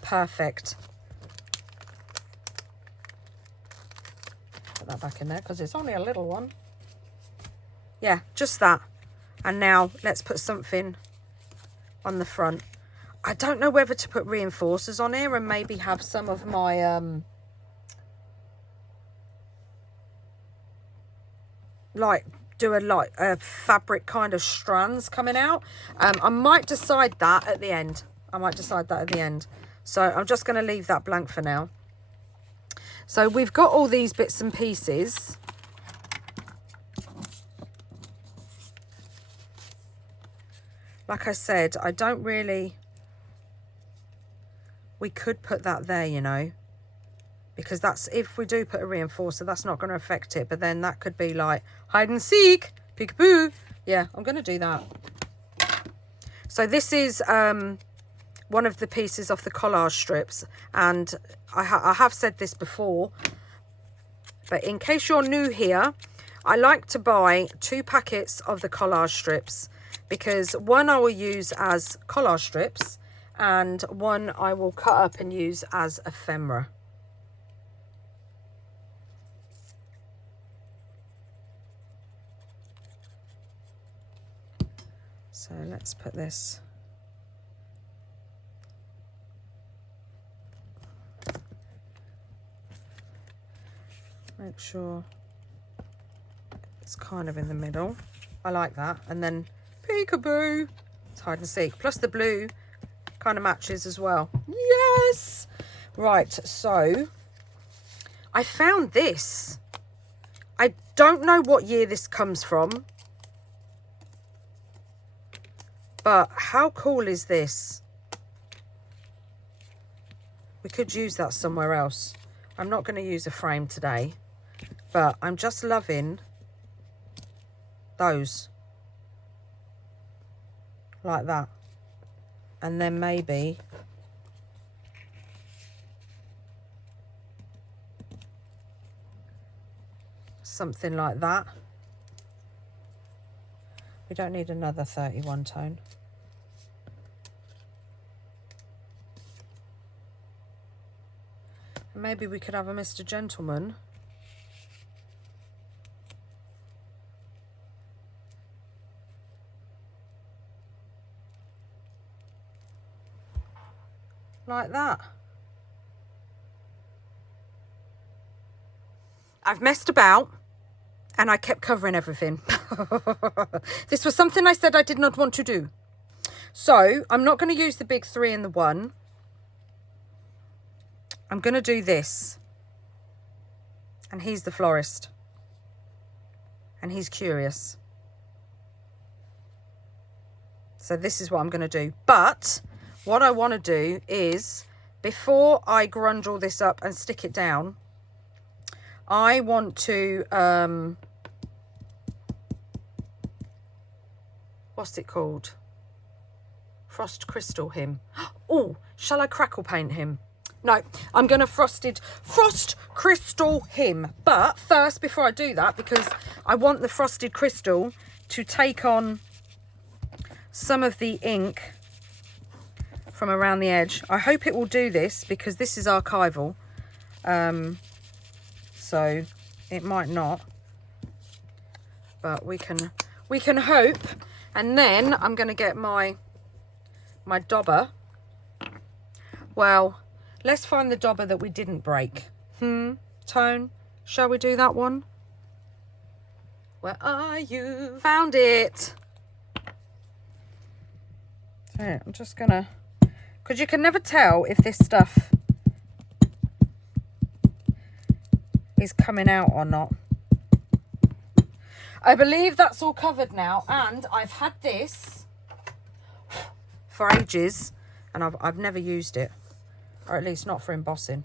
Perfect. Put that back in there because it's only a little one. Yeah, just that. And now let's put something on the front. I don't know whether to put reinforcers on here and maybe have some of my like do a fabric kind of strands coming out. I might decide that at the end. So I'm just going to leave that blank for now. So we've got all these bits and pieces. Like I said, I don't really, we could put that there, you know, because that's, if we do put a reinforcer, that's not going to affect it. But then that could be like hide and seek, peekaboo. Yeah, I'm going to do that. So this is one of the pieces off the collage strips. And I have said this before, but in case you're new here, I like to buy 2 packets of the collage strips, because one I will use as collage strips and one I will cut up and use as ephemera. So let's put this. Make sure it's kind of in the middle. I like that. And then peekaboo, it's hide and seek. Plus the blue kind of matches as well. Yes! Right, so I found this. I don't know what year this comes from, but how cool is this? We could use that somewhere else. I'm not going to use a frame today, but I'm just loving those. Like that. And then maybe something like that. We don't need another 31 tone. Maybe we could have a Mr. Gentleman. Like that. I've messed about and I kept covering everything. This was something I said I did not want to do. So I'm not going to use the big 3 in the 1. I'm going to do this. And he's the florist. And he's curious. So this is what I'm going to do. But what I want to do is, before I grunge all this up and stick it down, I want to, what's it called? Frost crystal him. Oh, shall I crackle paint him? No, I'm going to frost crystal him. But first, before I do that, because I want the frosted crystal to take on some of the ink from around the edge. I hope it will do this because this is archival. So it might not. But we can hope. And then I'm going to get my dauber. Well, let's find the dauber that we didn't break. Tone, shall we do that one? Where are you? Found it. So I'm just gonna, because you can never tell if this stuff is coming out or not. I believe that's all covered now, and I've had this for ages and I've never used it, or at least not for embossing.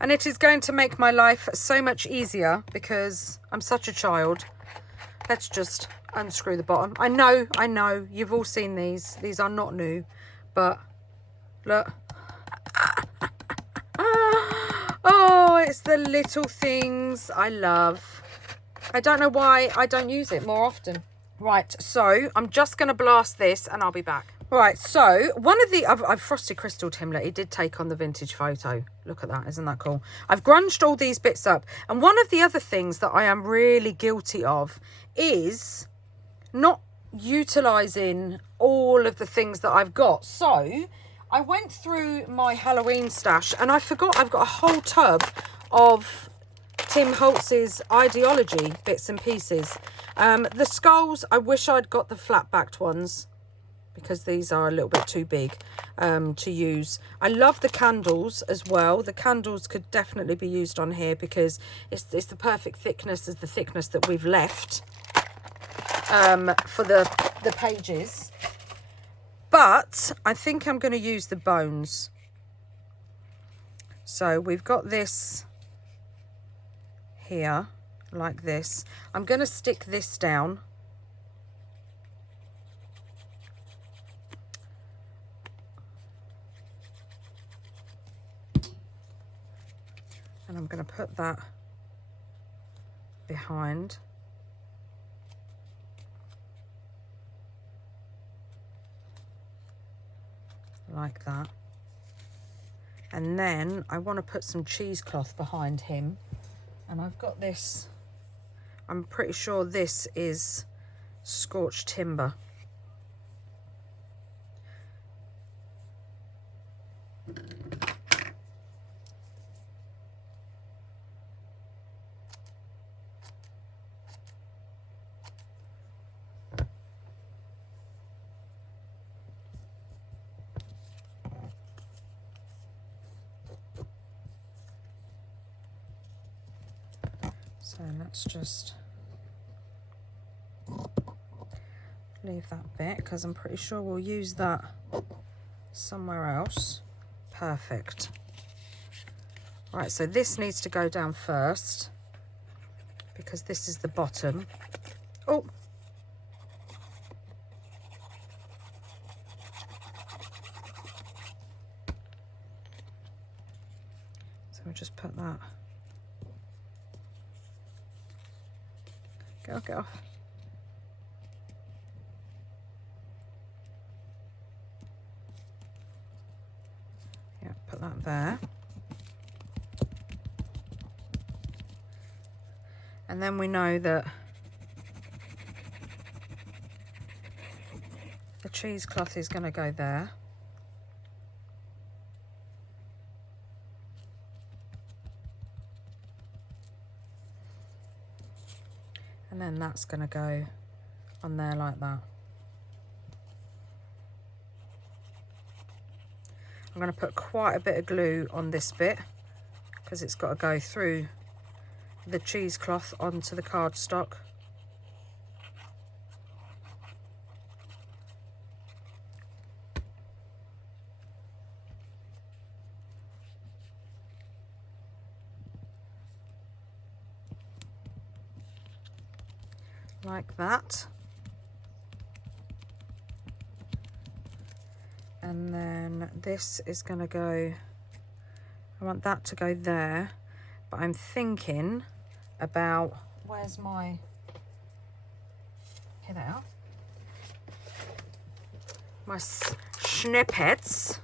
And it is going to make my life so much easier because I'm such a child. Let's just unscrew the bottom. I know, you've all seen these. These are not new, but look. Oh, it's the little things I love. I don't know why I don't use it more often. Right, so I'm just going to blast this and I'll be back. Right, so one of the, I've frosted crystalled him. It did take on the vintage photo. Look at that, isn't that cool? I've grunged all these bits up. And one of the other things that I am really guilty of is not utilising all of the things that I've got. So I went through my Halloween stash and I forgot I've got a whole tub of Tim Holtz's Ideology bits and pieces. The skulls, I wish I'd got the flat-backed ones, because these are a little bit too big to use. I love the candles as well. The candles could definitely be used on here because it's the perfect thickness as the thickness that we've left for the pages. But I think I'm going to use the bones. So we've got this here like this. I'm going to stick this down. And I'm going to put that behind. Like that. And then I want to put some cheesecloth behind him. And I've got this, I'm pretty sure this is scorched timber. So let's just leave that bit because I'm pretty sure we'll use that somewhere else. Perfect. Right, so this needs to go down first because this is the bottom. Oh! So we'll just put that. Get off. Yeah, put that there. And then we know that the cheesecloth is going to go there. And then that's going to go on there like that. I'm going to put quite a bit of glue on this bit because it's got to go through the cheesecloth onto the cardstock. like that. And then this is going to go, I want that to go there, but I'm thinking about, where's my, here they are, my snippets.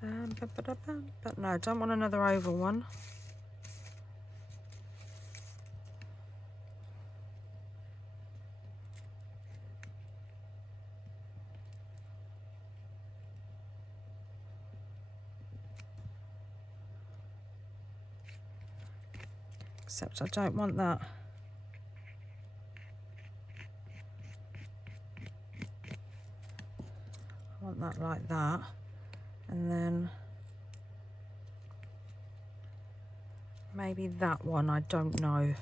But no, I don't want another oval one. Except I don't want that. I want that like that. And then maybe that one, I don't know.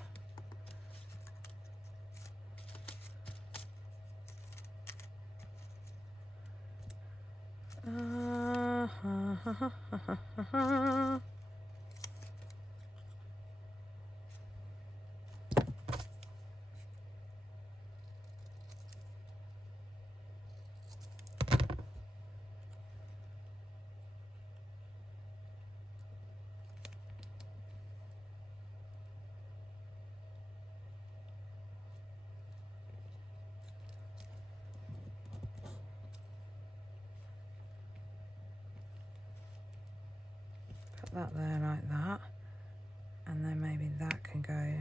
That there like that, and then maybe that can go.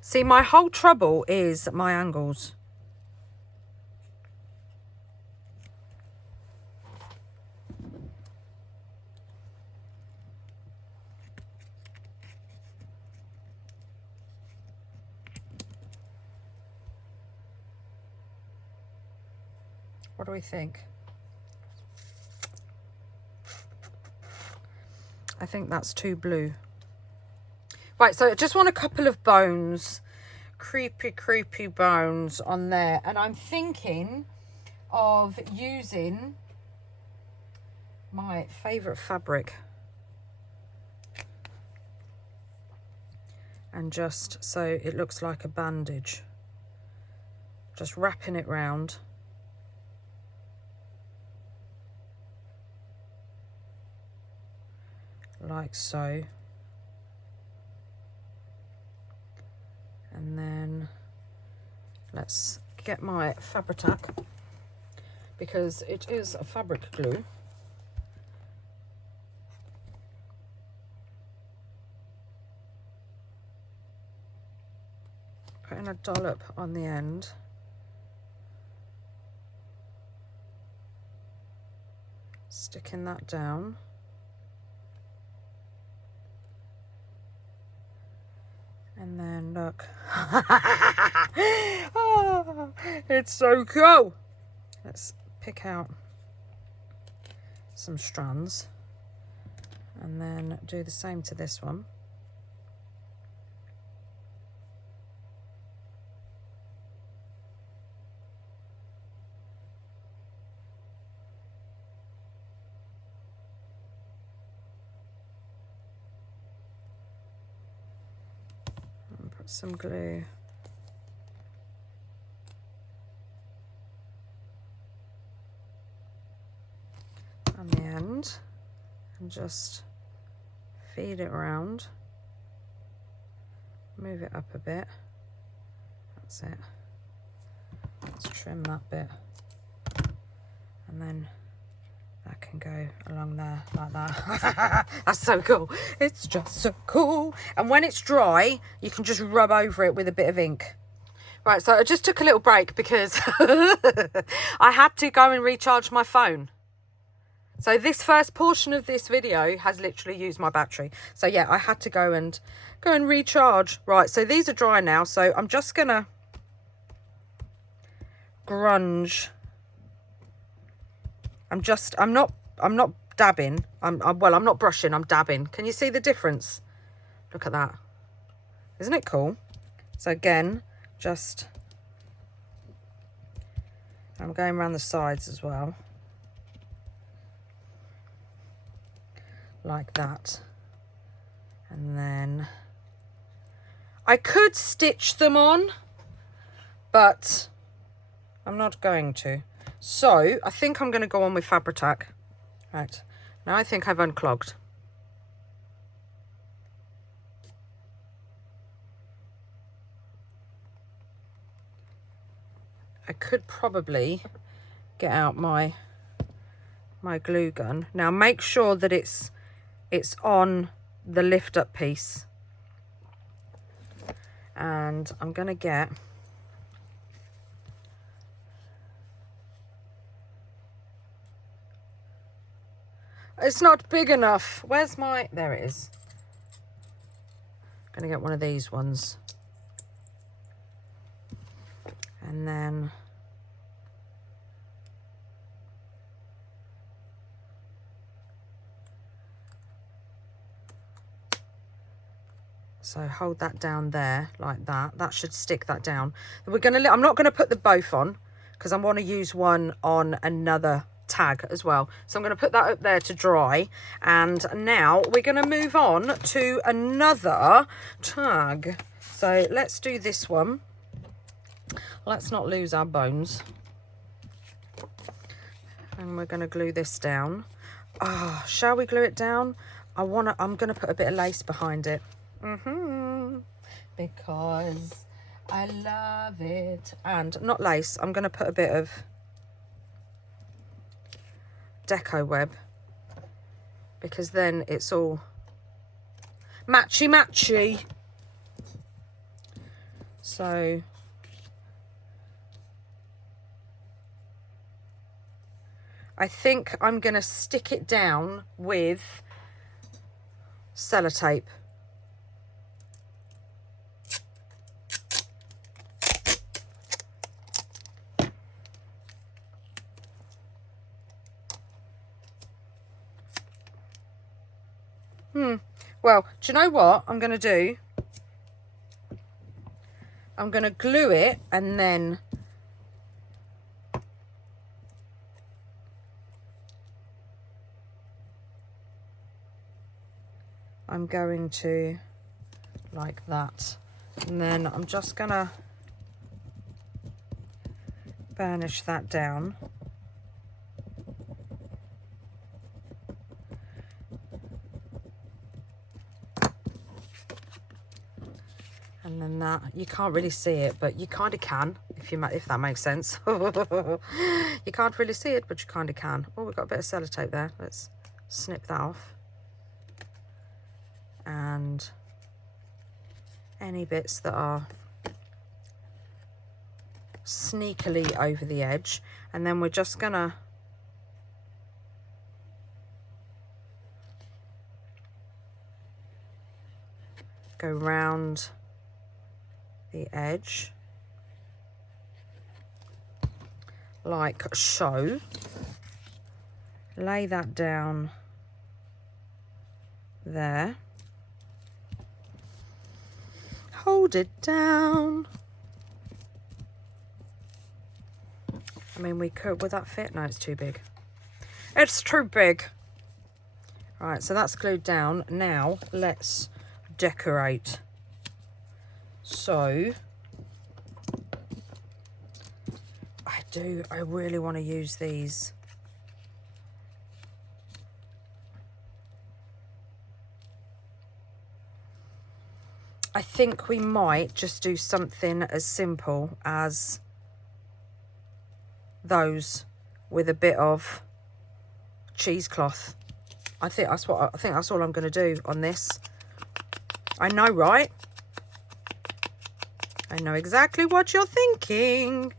See, my whole trouble is my angles. What do we think? I think that's too blue. Right, so I just want a couple of bones, creepy bones on there. And I'm thinking of using my favourite fabric. And just so it looks like a bandage. Just wrapping it round. Like so, and then let's get my Fabri-Tac, because it is a fabric glue. Putting a dollop on the end. Sticking that down. And then look, oh, it's so cool. Let's pick out some strands and then do the same to this one. Some glue on the end and just feed it around, move it up a bit. That's it. Let's trim that bit, and then that can go along there like that. That's so cool. It's just so cool. And when it's dry, you can just rub over it with a bit of ink. Right, so I just took a little break because I had to go and recharge my phone. So this first portion of this video has literally used my battery. So yeah, I had to go and recharge. Right, so these are dry now. So I'm just gonna grunge. I'm not dabbing. I'm not brushing, I'm dabbing. Can you see the difference? Look at that. Isn't it cool? So again, just, I'm going around the sides as well. Like that. And then I could stitch them on, but I'm not going to. So I think I'm going to go on with Fabri-Tac. Right, now I think I've unclogged. I could probably get out my glue gun. Now make sure that it's on the lift up piece. And I'm going to get it's not big enough. Where's my, there it is. I'm going to get one of these ones. And then so hold that down there like that. That should stick that down. We're going to, I'm not going to put the both on because I want to use one on another tag as well. So I'm going to put that up there to dry. And now we're going to move on to another tag. So let's do this one. Let's not lose our bones. And we're going to glue this down. Oh, shall we glue it down? I'm going to put a bit of lace behind it. Because I love it. And not lace, I'm going to put a bit of deco web, because then it's all matchy matchy. So I think I'm going to stick it down with sellotape. Well, do you know what I'm going to do? I'm going to glue it and then I'm going to like that. And then I'm just going to burnish that down. And then that, you can't really see it, but you kind of can, if that makes sense. You can't really see it, but you kind of can. Oh, we've got a bit of sellotape there. Let's snip that off. And any bits that are sneakily over the edge. And then we're just gonna go round the edge like so. Lay that down there. Hold it down. I mean, we could, would that fit? No, it's too big. It's too big. Right, so that's glued down. Now let's decorate. So I really want to use these. I think we might just do something as simple as those with a bit of cheesecloth. I think that's all I'm going to do on this. I know, right? I know exactly what you're thinking.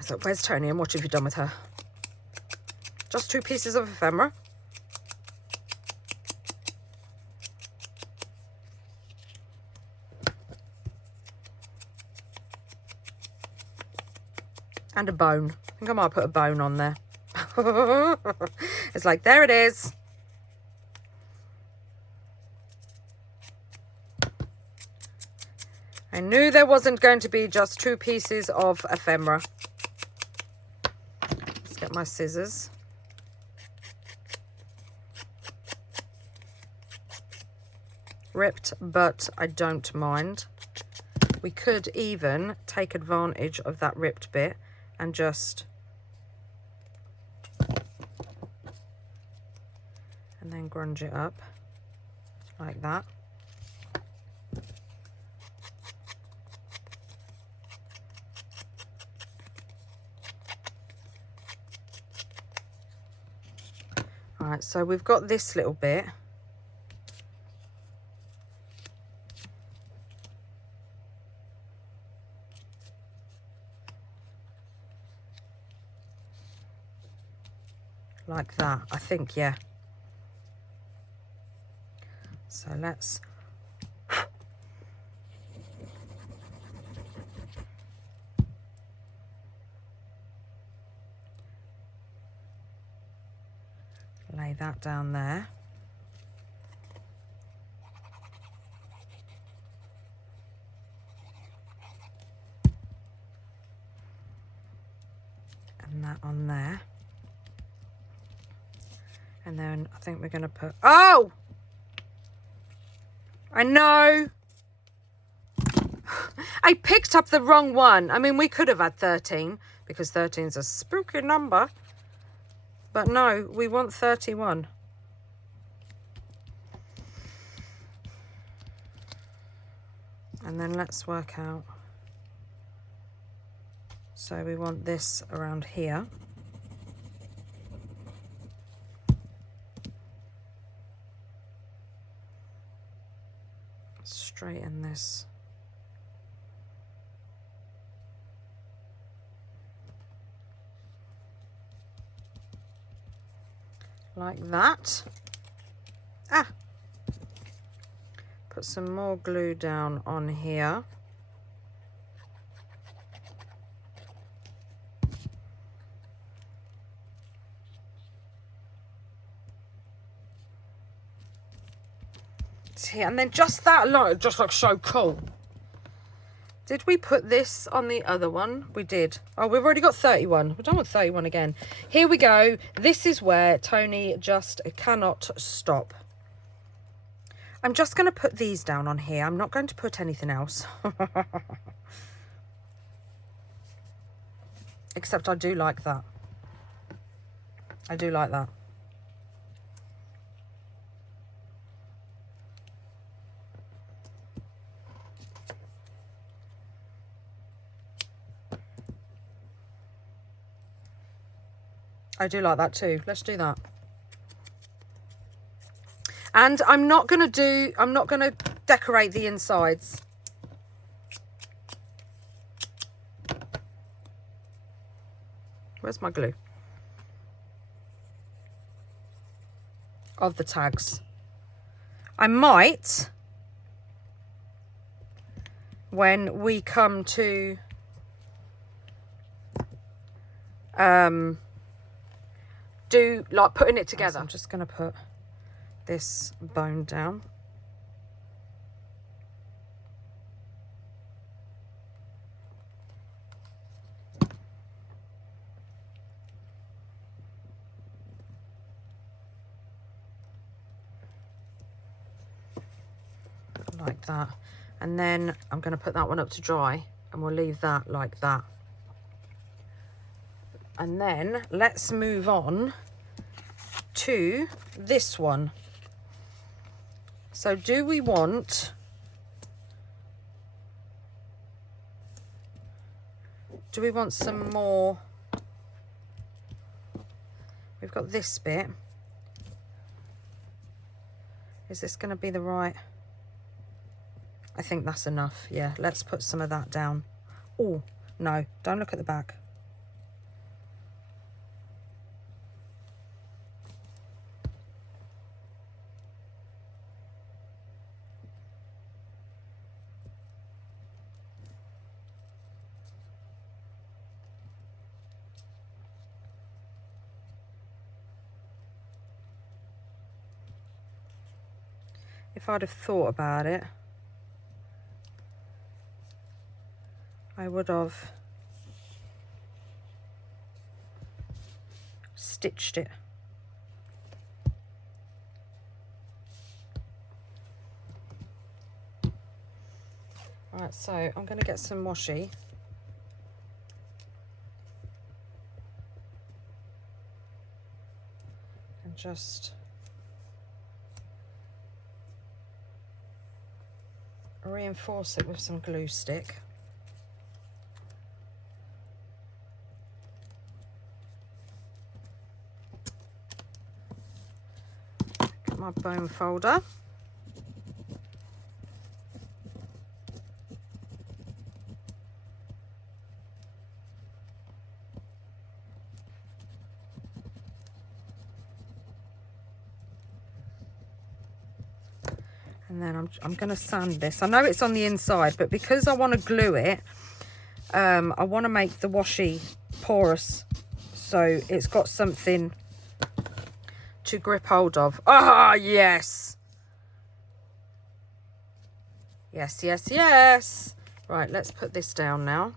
So where's Toni and what have you done with her? Just 2 pieces of ephemera. And a bone. I think I might put a bone on there. It's like, there it is. I knew there wasn't going to be just 2 pieces of ephemera. my scissors. Ripped, but I don't mind. We could even take advantage of that ripped bit and just, and then grunge it up like that. All right, so we've got this little bit. Like that, I think, yeah. So let's lay that down there. And that on there. And then I think we're going to put, oh! I know. I picked up the wrong one. I mean, we could have had 13 because 13 is a spooky number. But no, we want 31. And then let's work out. So we want this around here. Straighten this. Like that. Ah! Put some more glue down on here. And then just that alone, it just looks so cool. Did we put this on the other one? We did. Oh, we've already got 31. We don't want 31 again. Here we go. This is where Toni just cannot stop. I'm just going to put these down on here. I'm not going to put anything else. Except I do like that. I do like that. I do like that too. Let's do that. And I'm not going to decorate the insides. Where's my glue? Of the tags. I might, when we come to do like putting it together. So I'm just going to put this bone down. Like that. And then I'm going to put that one up to dry and we'll leave that like that. And then let's move on to this one. So do we want some more? We've got this bit. Is this going to be the right? I think that's enough. Yeah, let's put some of that down. Oh, no, don't look at the back. If I'd have thought about it, I would have stitched it. Right, so I'm going to get some washi. And just reinforce it with some glue stick. Get my bone folder. And then I'm going to sand this. I know it's on the inside, but because I want to glue it, I want to make the washi porous, so it's got something to grip hold of. Ah, yes. Yes, yes, yes. Right, let's put this down now.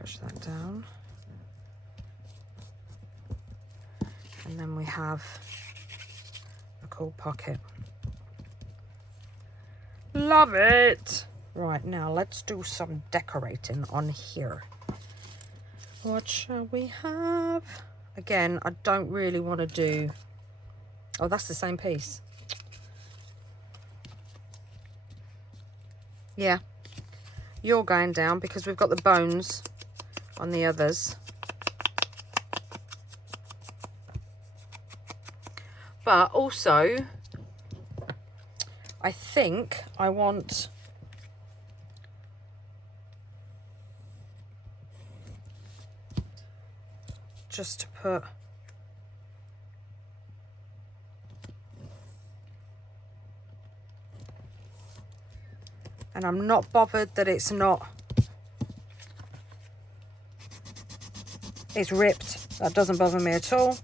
Push that down. And then we have a cool pocket. Love it. Right, now let's do some decorating on here. What shall we have? Again, I don't really want to do... Oh, that's the same piece. Yeah. You're going down because we've got the bones on the others. But also, I think I want just to put and I'm not bothered that it's ripped. That doesn't bother me at all.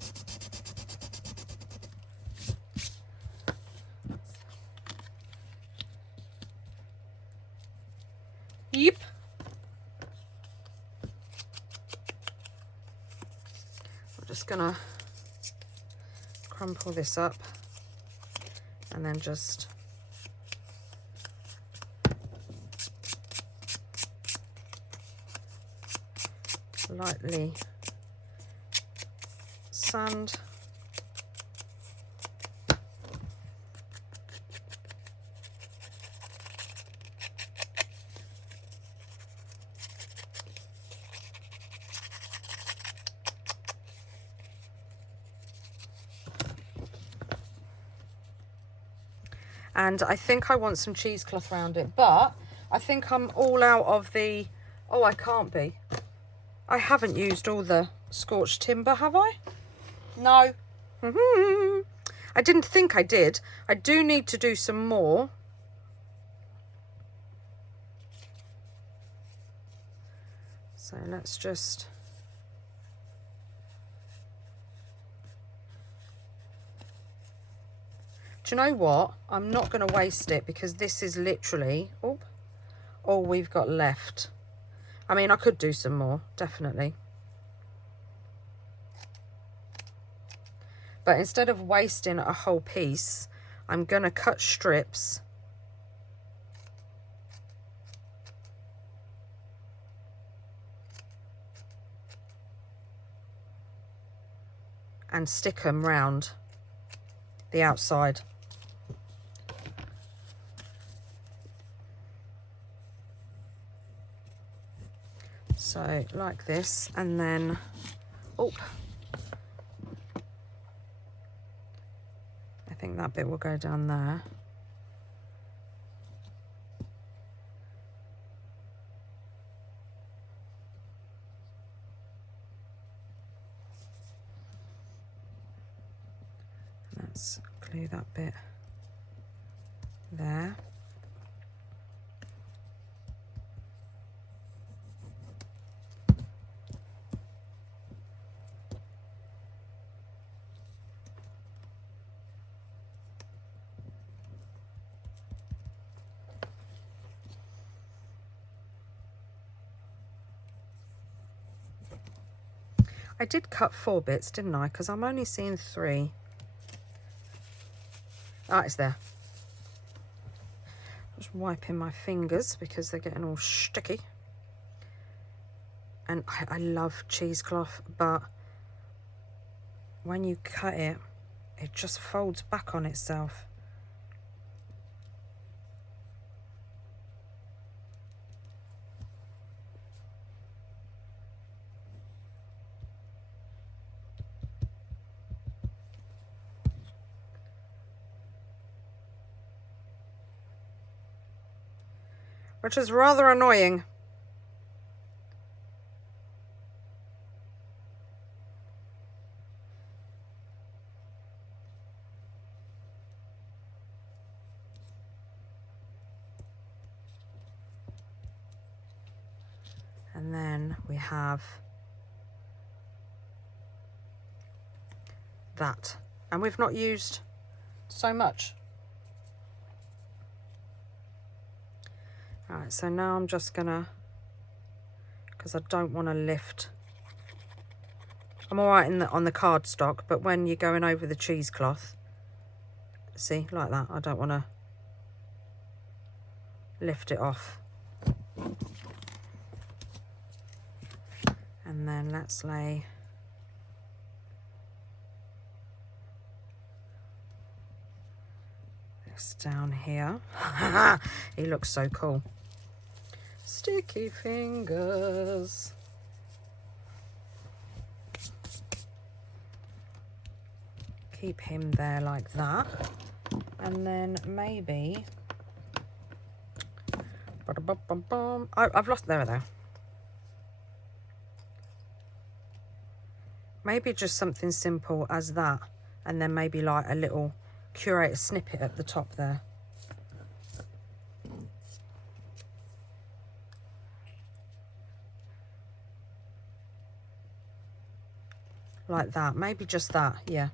Yep. I'm just gonna crumple this up and then just lightly sand. And I think I want some cheesecloth around it, but I think I'm all out of the... Oh, I can't be. I haven't used all the scorched timber, have I? No. I didn't think I did. I do need to do some more. So let's just... Do you know what? I'm not going to waste it because this is literally all we've got left. I mean, I could do some more, definitely. But instead of wasting a whole piece, I'm going to cut strips. And stick them round the outside. So like this, and then I think that bit will go down there. Let's glue that bit there. I did cut 4 bits, didn't I? Because I'm only seeing 3. Ah, it's there. Just wiping my fingers because they're getting all sticky. And I love cheesecloth, but when you cut it, it just folds back on itself. Which is rather annoying. And then we have that. And we've not used so much. Alright, so now I'm just gonna, because I don't want to lift. I'm alright on the cardstock, but when you're going over the cheesecloth, see, like that, I don't want to lift it off. And then let's lay this down here. He looks so cool. Sticky fingers. Keep him there like that. And then maybe... I've lost... There we go. Maybe just something simple as that. And then maybe like a little curator snippet at the top there. Like that. Maybe just that, yeah.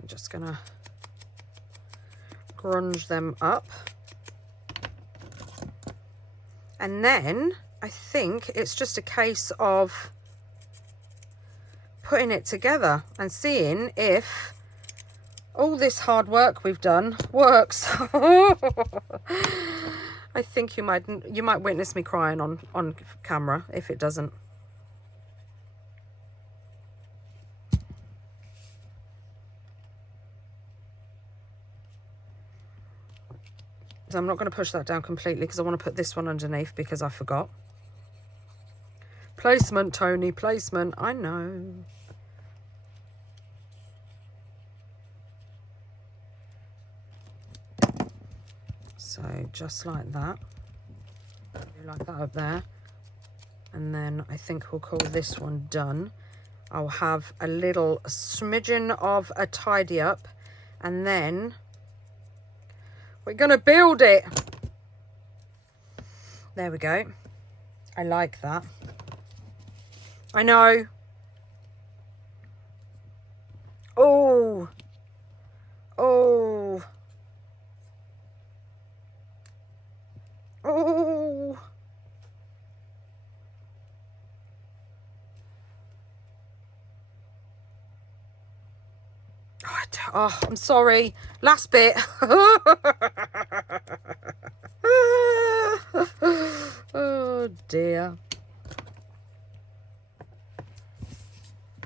I'm just gonna grunge them up. And then I think it's just a case of putting it together and seeing if all this hard work we've done works. I think you might witness me crying on camera if it doesn't. So I'm not going to push that down completely because I want to put this one underneath because I forgot. Placement, Toni, placement. I know. So just like that. Like that up there. And then I think we'll call this one done. I'll have a little smidgen of a tidy up and then we're gonna build it. There we go. I like that. I know. Oh. Oh. Oh. Oh, I'm sorry. Last bit. Oh dear.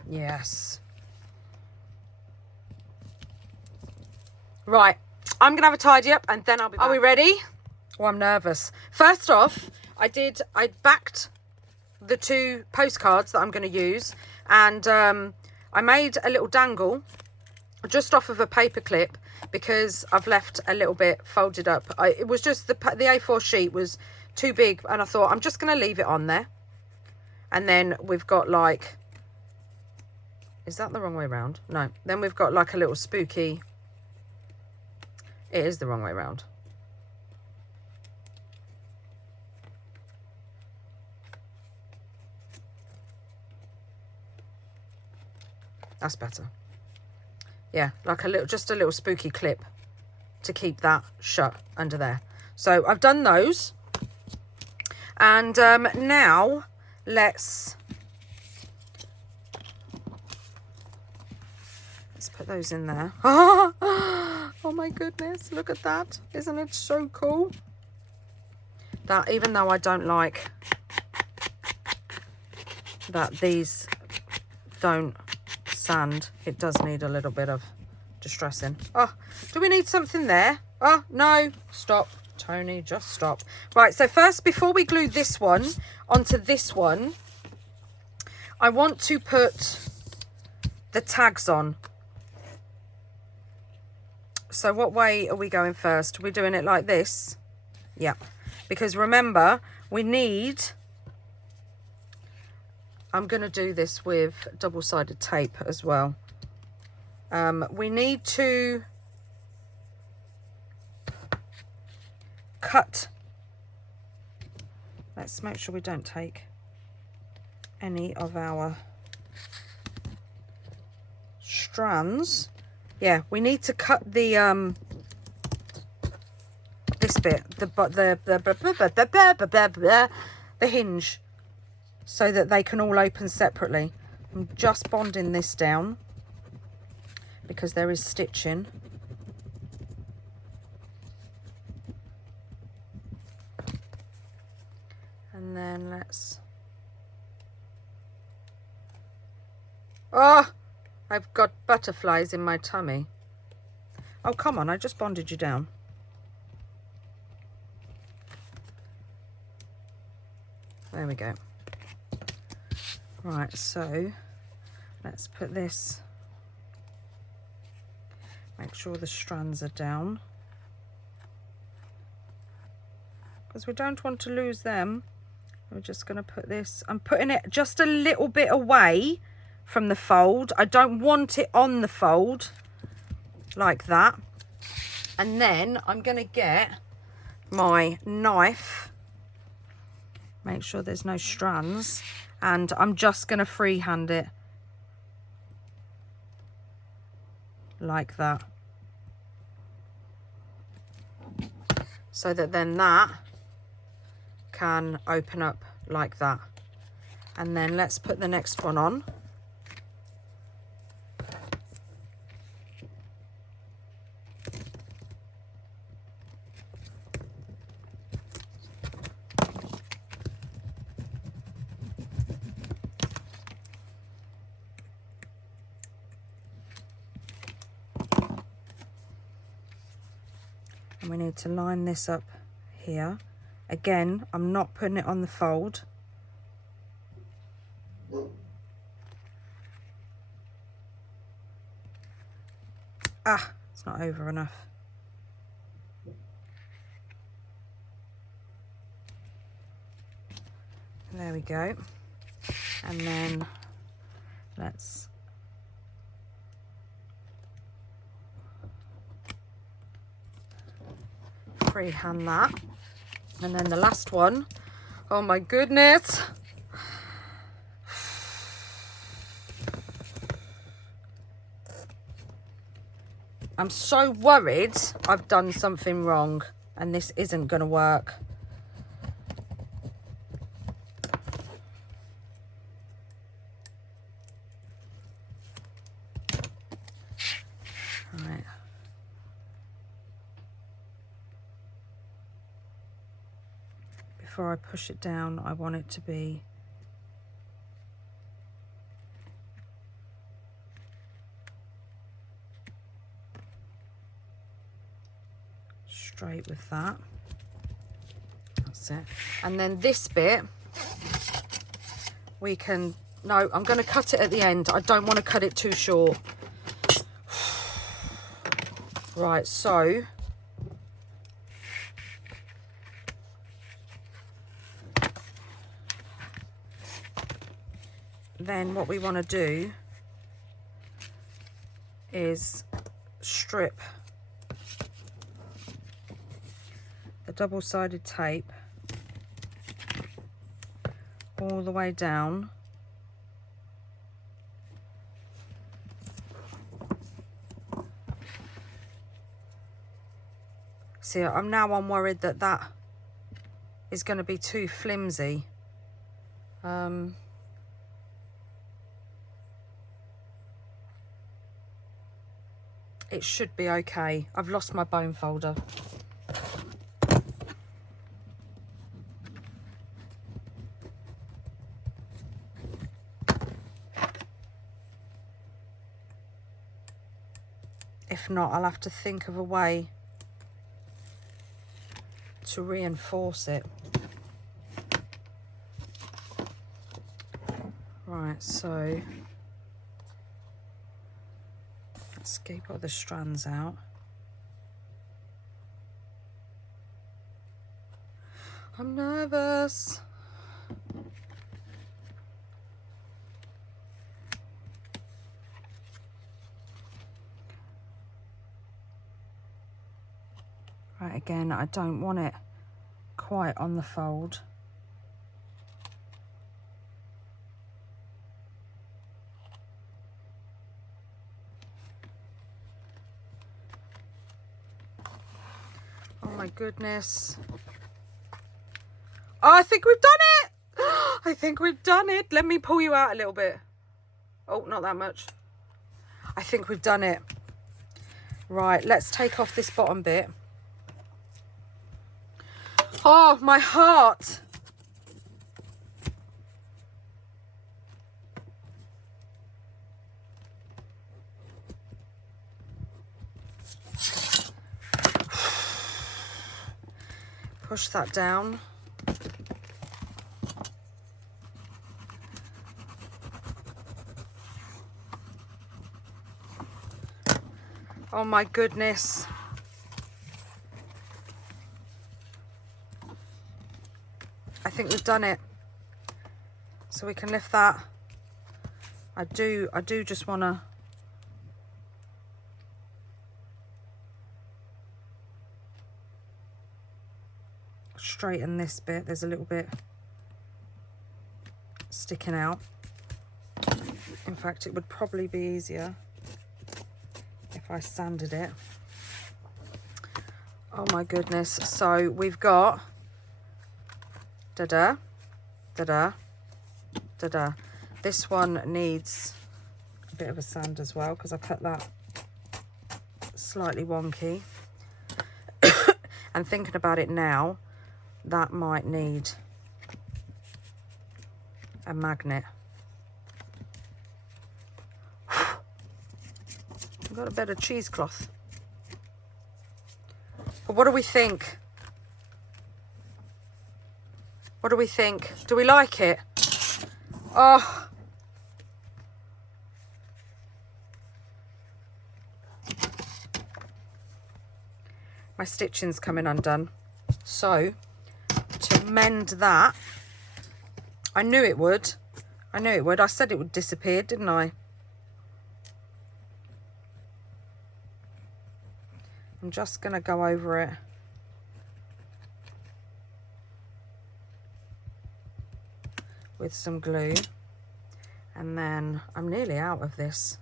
Yes. Right. I'm going to have a tidy up and then I'll be back. Are we ready? Oh, I'm nervous. First off, I backed the 2 postcards that I'm going to use. And I made a little dangle just off of a paper clip because I've left a little bit folded up. It was just the A4 sheet was too big, and I thought I'm just going to leave it on there. And then we've got like, is that the wrong way around? No. Then we've got like a little spooky, it is the wrong way around. That's better. Yeah, like a little, just a little spooky clip to keep that shut under there. So I've done those. And now let's put those in there. Oh my goodness, look at that. Isn't it so cool? That even though I don't like that these don't sand, it does need a little bit of distressing. Oh, do we need something there? Oh, no. Stop, Toni, just stop. Right, so first, before we glue this one onto this one, I want to put the tags on. So what way are we going first? Are we doing it like this? Yeah, because remember, we need, I'm going to do this with double-sided tape as well. We need to cut. Let's make sure we don't take any of our strands. Yeah, we need to cut the this bit, the hinge, so that they can all open separately. I'm just bonding this down because there is stitching. And then let's, oh, I've got butterflies in my tummy. Oh, come on, I just bonded you down. There we go. Right, so let's put this, make sure the strands are down, because we don't want to lose them. We're just going to put this, I'm putting it just a little bit away from the fold. I don't want it on the fold like that. And then I'm going to get my knife, make sure there's no strands, and I'm just going to freehand it like that, so that then that can open up like that. And then let's put the next one on. And we need to line this up here. Again, I'm not putting it on the fold. Ah, it's not over enough. There we go. And then let's freehand that. And then the last one, oh my goodness. I'm so worried I've done something wrong and this isn't going to work. Right. Before I push it down, I want it to be straight with that. That's it. And then this bit we can No, I'm going to cut it at the end. I don't want to cut it too short. Right, so then what we want to do is strip the double-sided tape all the way down. See, I'm worried that that is going to be too flimsy. It should be okay. I've lost my bone folder. If not, I'll have to think of a way to reinforce it. Right, so let's keep all the strands out. I'm nervous. Right, again, I don't want it quite on the fold. Oh my goodness. Oh, I think we've done it. I think we've done it. Let me pull you out a little bit. Oh, not that much. I think we've done it. Right, let's take off this bottom bit. Oh, my heart. Push that down. Oh my goodness. I think we've done it. So we can lift that. I do just want to straighten this bit. There's a little bit sticking out. In fact, it would probably be easier if I sanded it. Oh my goodness. So we've got da-da, da-da, da-da. This one needs a bit of a sand as well because I cut that slightly wonky. And thinking about it now, that might need a magnet. I've got a bit of cheesecloth. But what do we think? What do we think? Do we like it? Oh. My stitching's coming undone. So, to mend that, I knew it would. I knew it would. I said it would disappear, didn't I? I'm just going to go over it. With some glue. And then I'm nearly out of this.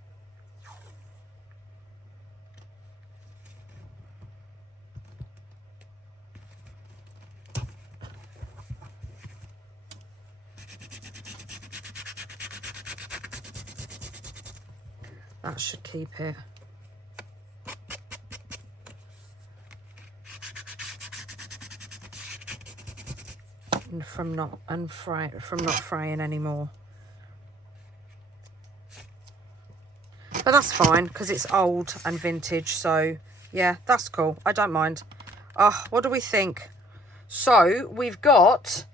That should keep it. From not fraying anymore. But that's fine because it's old and vintage, so yeah, that's cool. I don't mind. Oh, what do we think? So we've got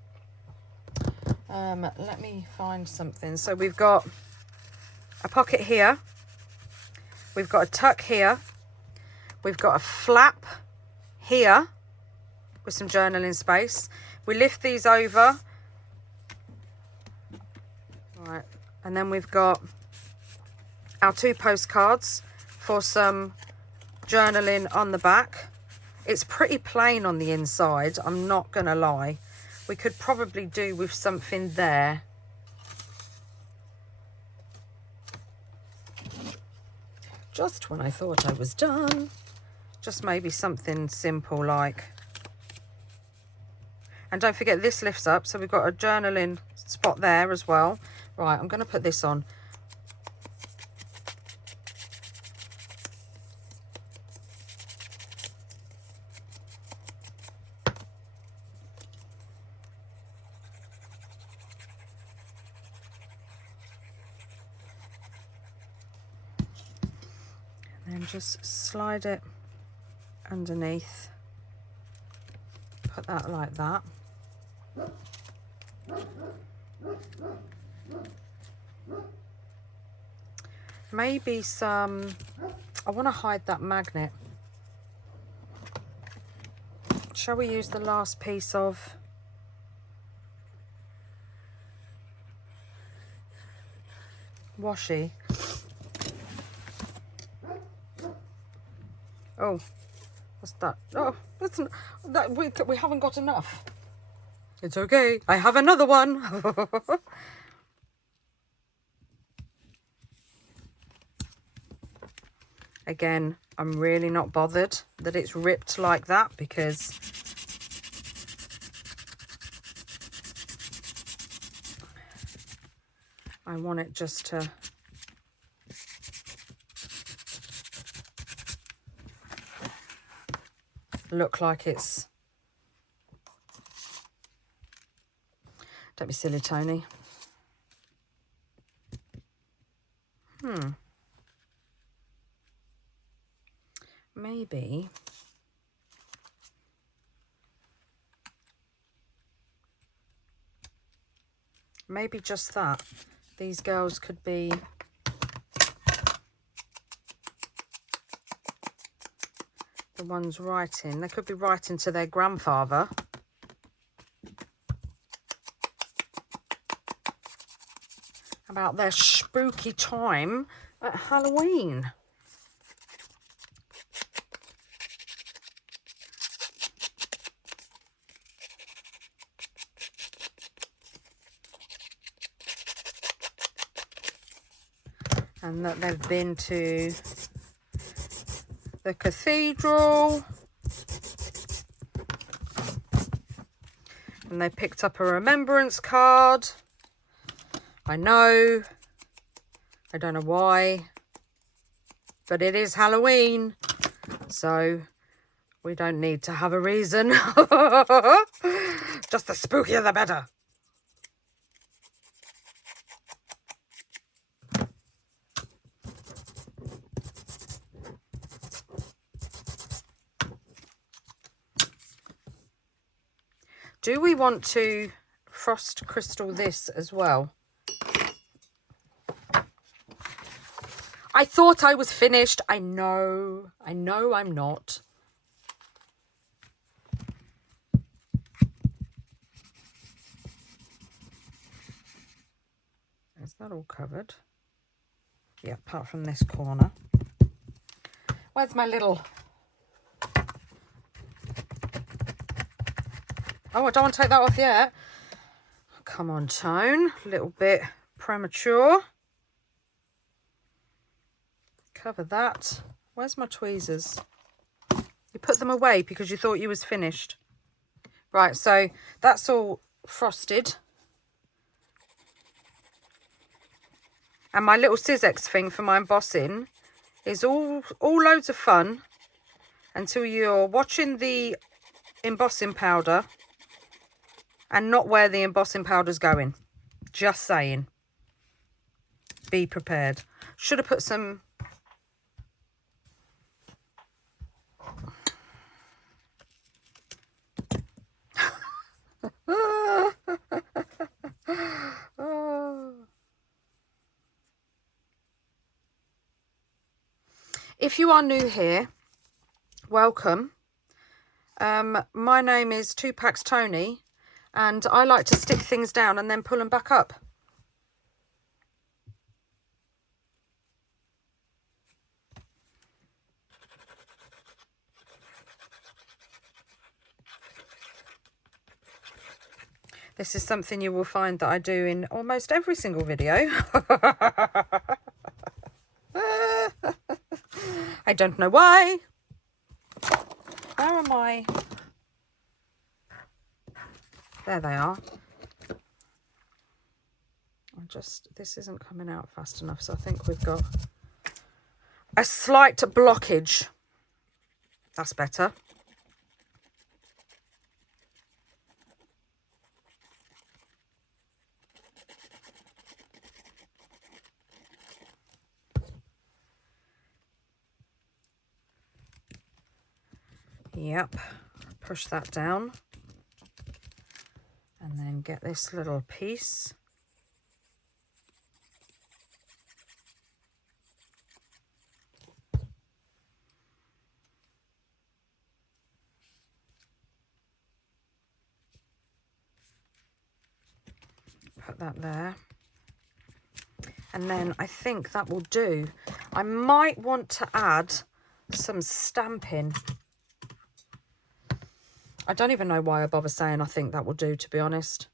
Let me find something. So we've got a pocket here. We've got a tuck here. We've got a flap here with some journaling space. We lift these over. Right, and then we've got our 2 postcards for some journaling on the back. It's pretty plain on the inside, I'm not gonna lie. We could probably do with something there. Just when I thought I was done. Just maybe something simple like, and don't forget this lifts up, so we've got a journaling spot there as well. Right, I'm going to put this on. And then just slide it underneath. Put that like that. Maybe some, I want to hide that magnet. Shall we use the last piece of washi? Oh, what's that? Oh, that's that we haven't got enough. It's okay, I have another one. Again, I'm really not bothered that it's ripped like that because I want it just to look like it's... Don't be silly, Toni. Maybe just that. These girls could be the ones writing. They could be writing to their grandfather. About their spooky time at Halloween. And that they've been to the cathedral. And they picked up a remembrance card. I know. I don't know why. But it is Halloween. So we don't need to have a reason. Just the spookier the better. Do we want to frost crystal this as well? I thought I was finished. I know I'm not. Is that all covered? Yeah, apart from this corner. Where's my little... Oh, I don't want to take that off yet. Come on, Tone. A little bit premature. Cover that. Where's my tweezers? You put them away because you thought you was finished. Right, so that's all frosted. And my little Sizex thing for my embossing is all loads of fun until you're watching the embossing powder and not where the embossing powder's going. Just saying. Be prepared. Should have put some... if you are new here, welcome. My name is Tupac's Toni, and I like to stick things down and then pull them back up. This is something you will find that I do in almost every single video. I don't know why. Where am I? There they are. This isn't coming out fast enough, so I think we've got a slight blockage. That's better. Yep, push that down and then get this little piece. Put that there. And then I think that will do. I might want to add some stamping. I don't even know why I bother saying I think that will do, to be honest.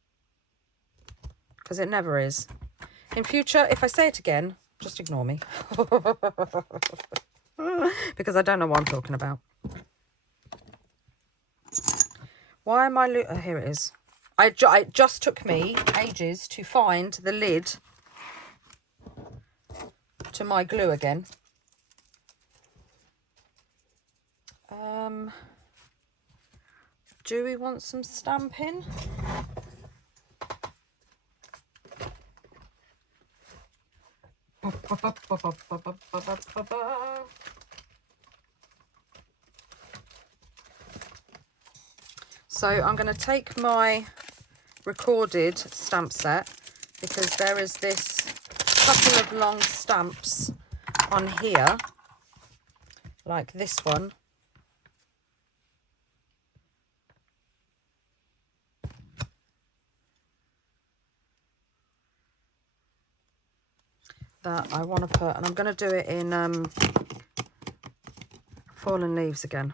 Because it never is. In future, if I say it again, just ignore me. Because I don't know what I'm talking about. Why am I... here it is. It just took me ages to find the lid to my glue again. Do we want some stamping? So I'm going to take my recorded stamp set, because there is this couple of long stamps on here, like this one. That I want to put, and I'm going to do it in Fallen Leaves again.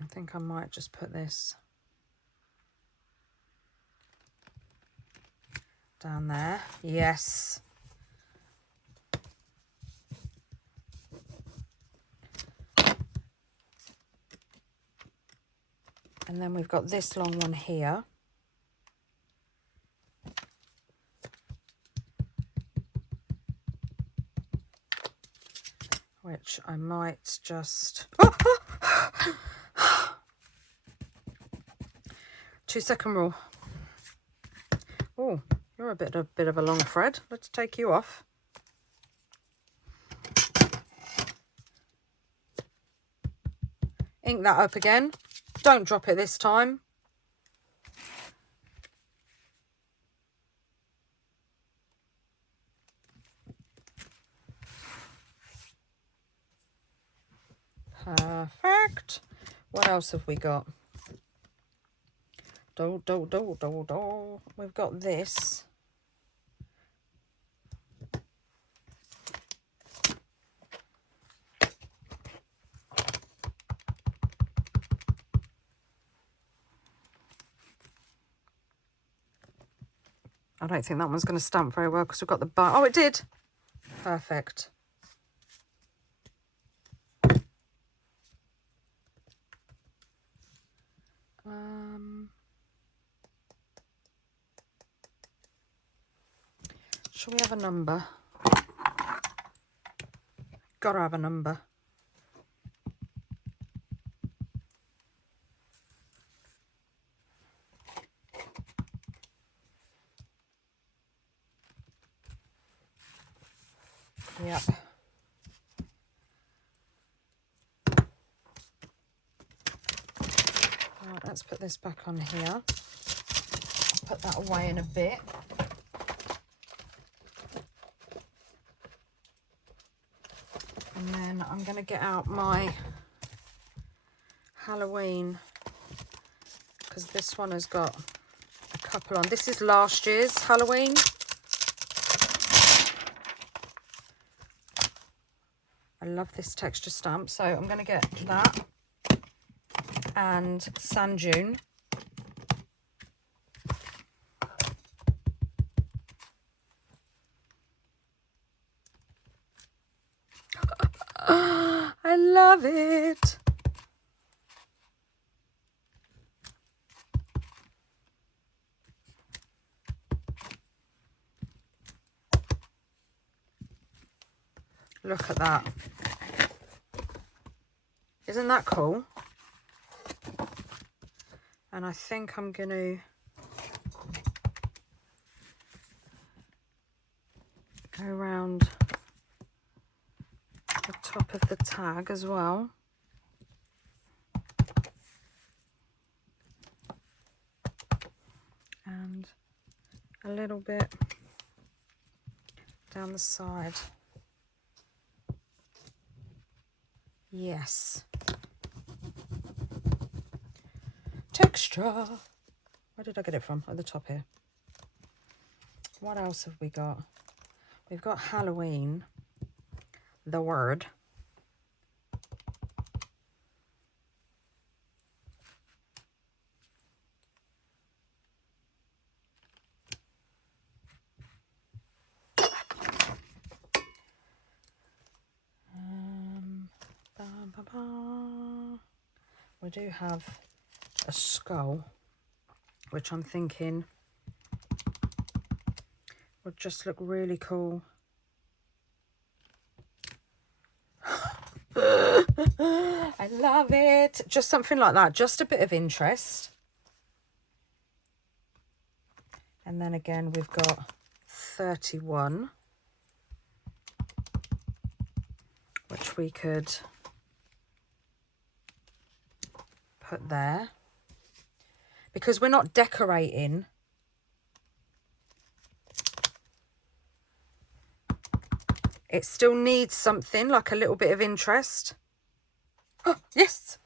I think I might just put this down there. Yes. And then we've got this long one here. Which I might just... 2-second rule. Oh, you're a bit of a long thread. Let's take you off. Ink that up again. Don't drop it this time. Perfect. What else have we got? We've got this. I don't think that one's going to stamp very well because we've got the bar. Oh, it did. Perfect. Shall we have a number? Gotta have a number. Yep. Right, let's put put this back on here. I'll put that away in a bit. And then I'm going to get out my Halloween, because this one has got a couple on. This is last year's Halloween. I love this texture stamp, so I'm going to get that and Sand Dune. I love it. Look at that. Isn't that cool? And I think I'm going to go around the top of the tag as well. And a little bit down the side. Yes. Texture. Where did I get it from? At the top here. What else have we got? We've got Halloween, the word. We do have a skull, which I'm thinking would just look really cool. I love it. Just something like that, just a bit of interest. And then again, we've got 31, which we could put there, because we're not decorating. It still needs something like a little bit of interest. Oh, yes.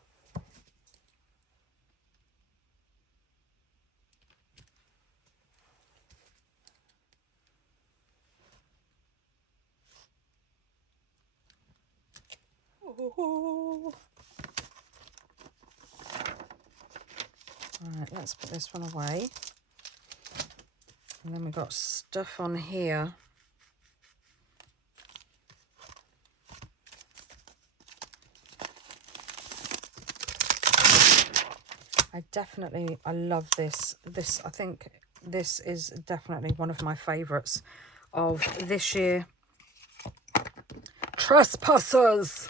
Oh. All right, let's put this one away. And then we've got stuff on here. I love this. I think this is definitely one of my favorites of this year. Trespassers.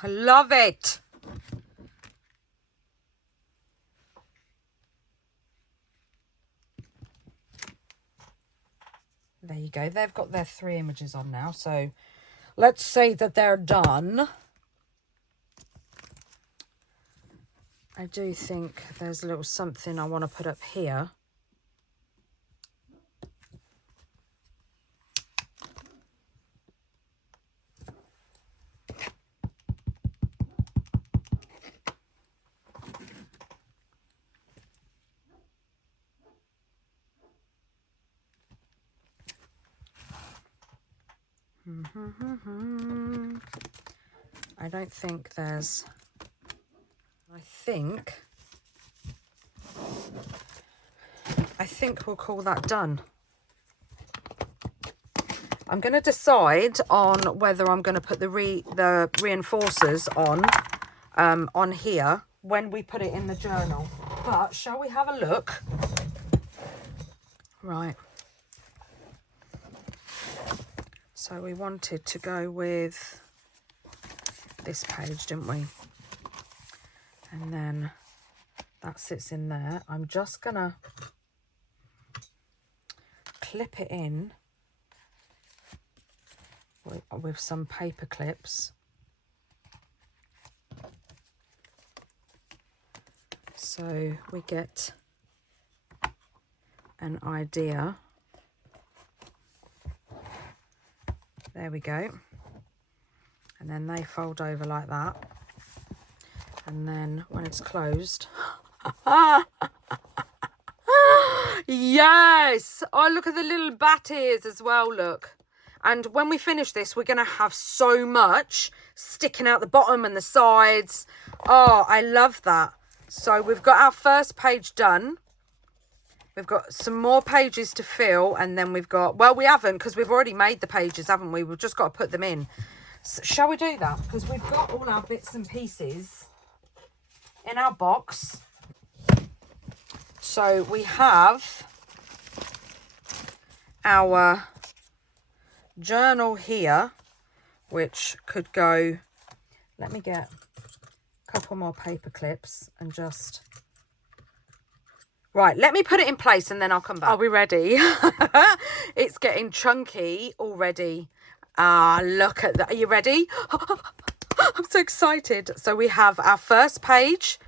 I love it. There you go. They've got their 3 images on now. So let's say that they're done. I do think there's a little something I want to put up here. I don't think there's... I think we'll call that done. I'm going to decide on whether I'm going to put the reinforcers on here when we put it in the journal. But shall we have a look? Right. So we wanted to go with this page, didn't we? And then that sits in there. I'm just gonna clip it in with some paper clips. So we get an idea. There we go. And then they fold over like that. And then when it's closed, yes! Oh, look at the little bat ears as well, look. And when we finish this, we're going to have so much sticking out the bottom and the sides. Oh, I love that. So we've got our first page done. We've got some more pages to fill, and then we've got, well, we haven't, because we've already made the pages, haven't we? We've just got to put them in. So shall we do that? Because we've got all our bits and pieces in our box. So we have our journal here, which could go, let me get a couple more paper clips and just, right, let me put it in place and then I'll come back. Are we ready? It's getting chunky already. Ah, look at that. Are you ready? I'm so excited. So we have our first page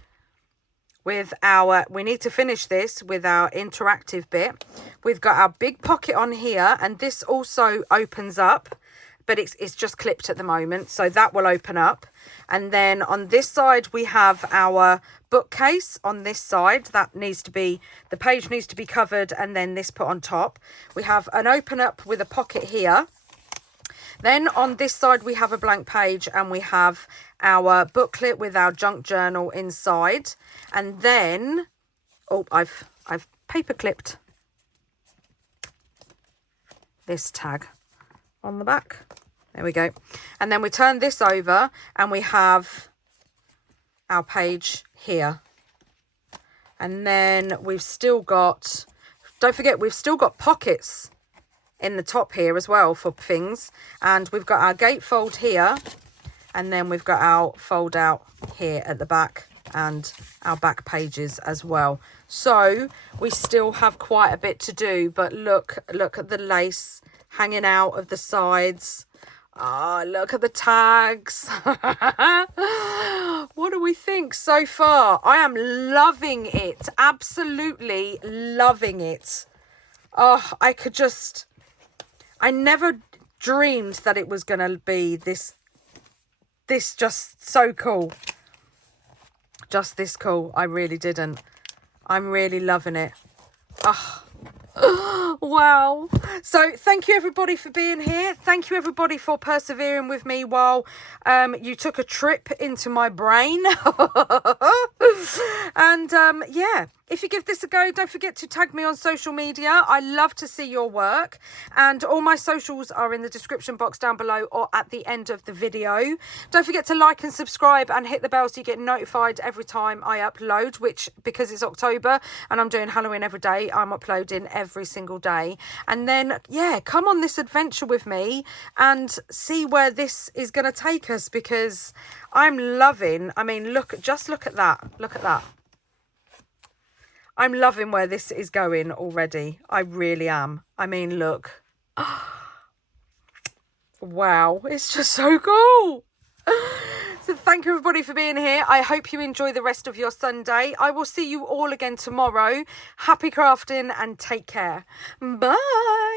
with our, we need to finish this with our interactive bit. We've got our big pocket on here, and this also opens up, but it's just clipped at the moment, so that will open up. And then on this side we have our bookcase on this side. That needs to be, the page needs to be covered, and then this put on top. We have an open up with a pocket here. Then on this side we have a blank page, and we have our booklet with our junk journal inside. And then, oh, I've paper clipped this tag on the back. There we go. And then we turn this over and we have our page here. And then we've still got, don't forget, we've still got pockets in the top here as well for things. And we've got our gatefold here, and then we've got our fold out here at the back, and our back pages as well. So we still have quite a bit to do, but look at the lace hanging out of the sides. Oh, look at the tags. What do we think so far? I am loving it. Absolutely loving it. Oh, I never dreamed that it was going to be this just so cool. Just this cool. I really didn't. I'm really loving it. Oh. Wow. So thank you everybody for being here. Thank you everybody for persevering with me while you took a trip into my brain. And yeah, if you give this a go, don't forget to tag me on social media. I love to see your work, and all my socials are in the description box down below or at the end of the video. Don't forget to like and subscribe and hit the bell so you get notified every time I upload, which, because it's October and I'm doing Halloween every day, I'm uploading every single day. And then, yeah, come on this adventure with me and see where this is going to take us, because I'm loving, I mean, just look at that. Look at that. I'm loving where this is going already. I really am. I mean, look. Wow, it's just so cool. So thank you everybody for being here. I hope you enjoy the rest of your Sunday. I will see you all again tomorrow. Happy crafting and take care. Bye.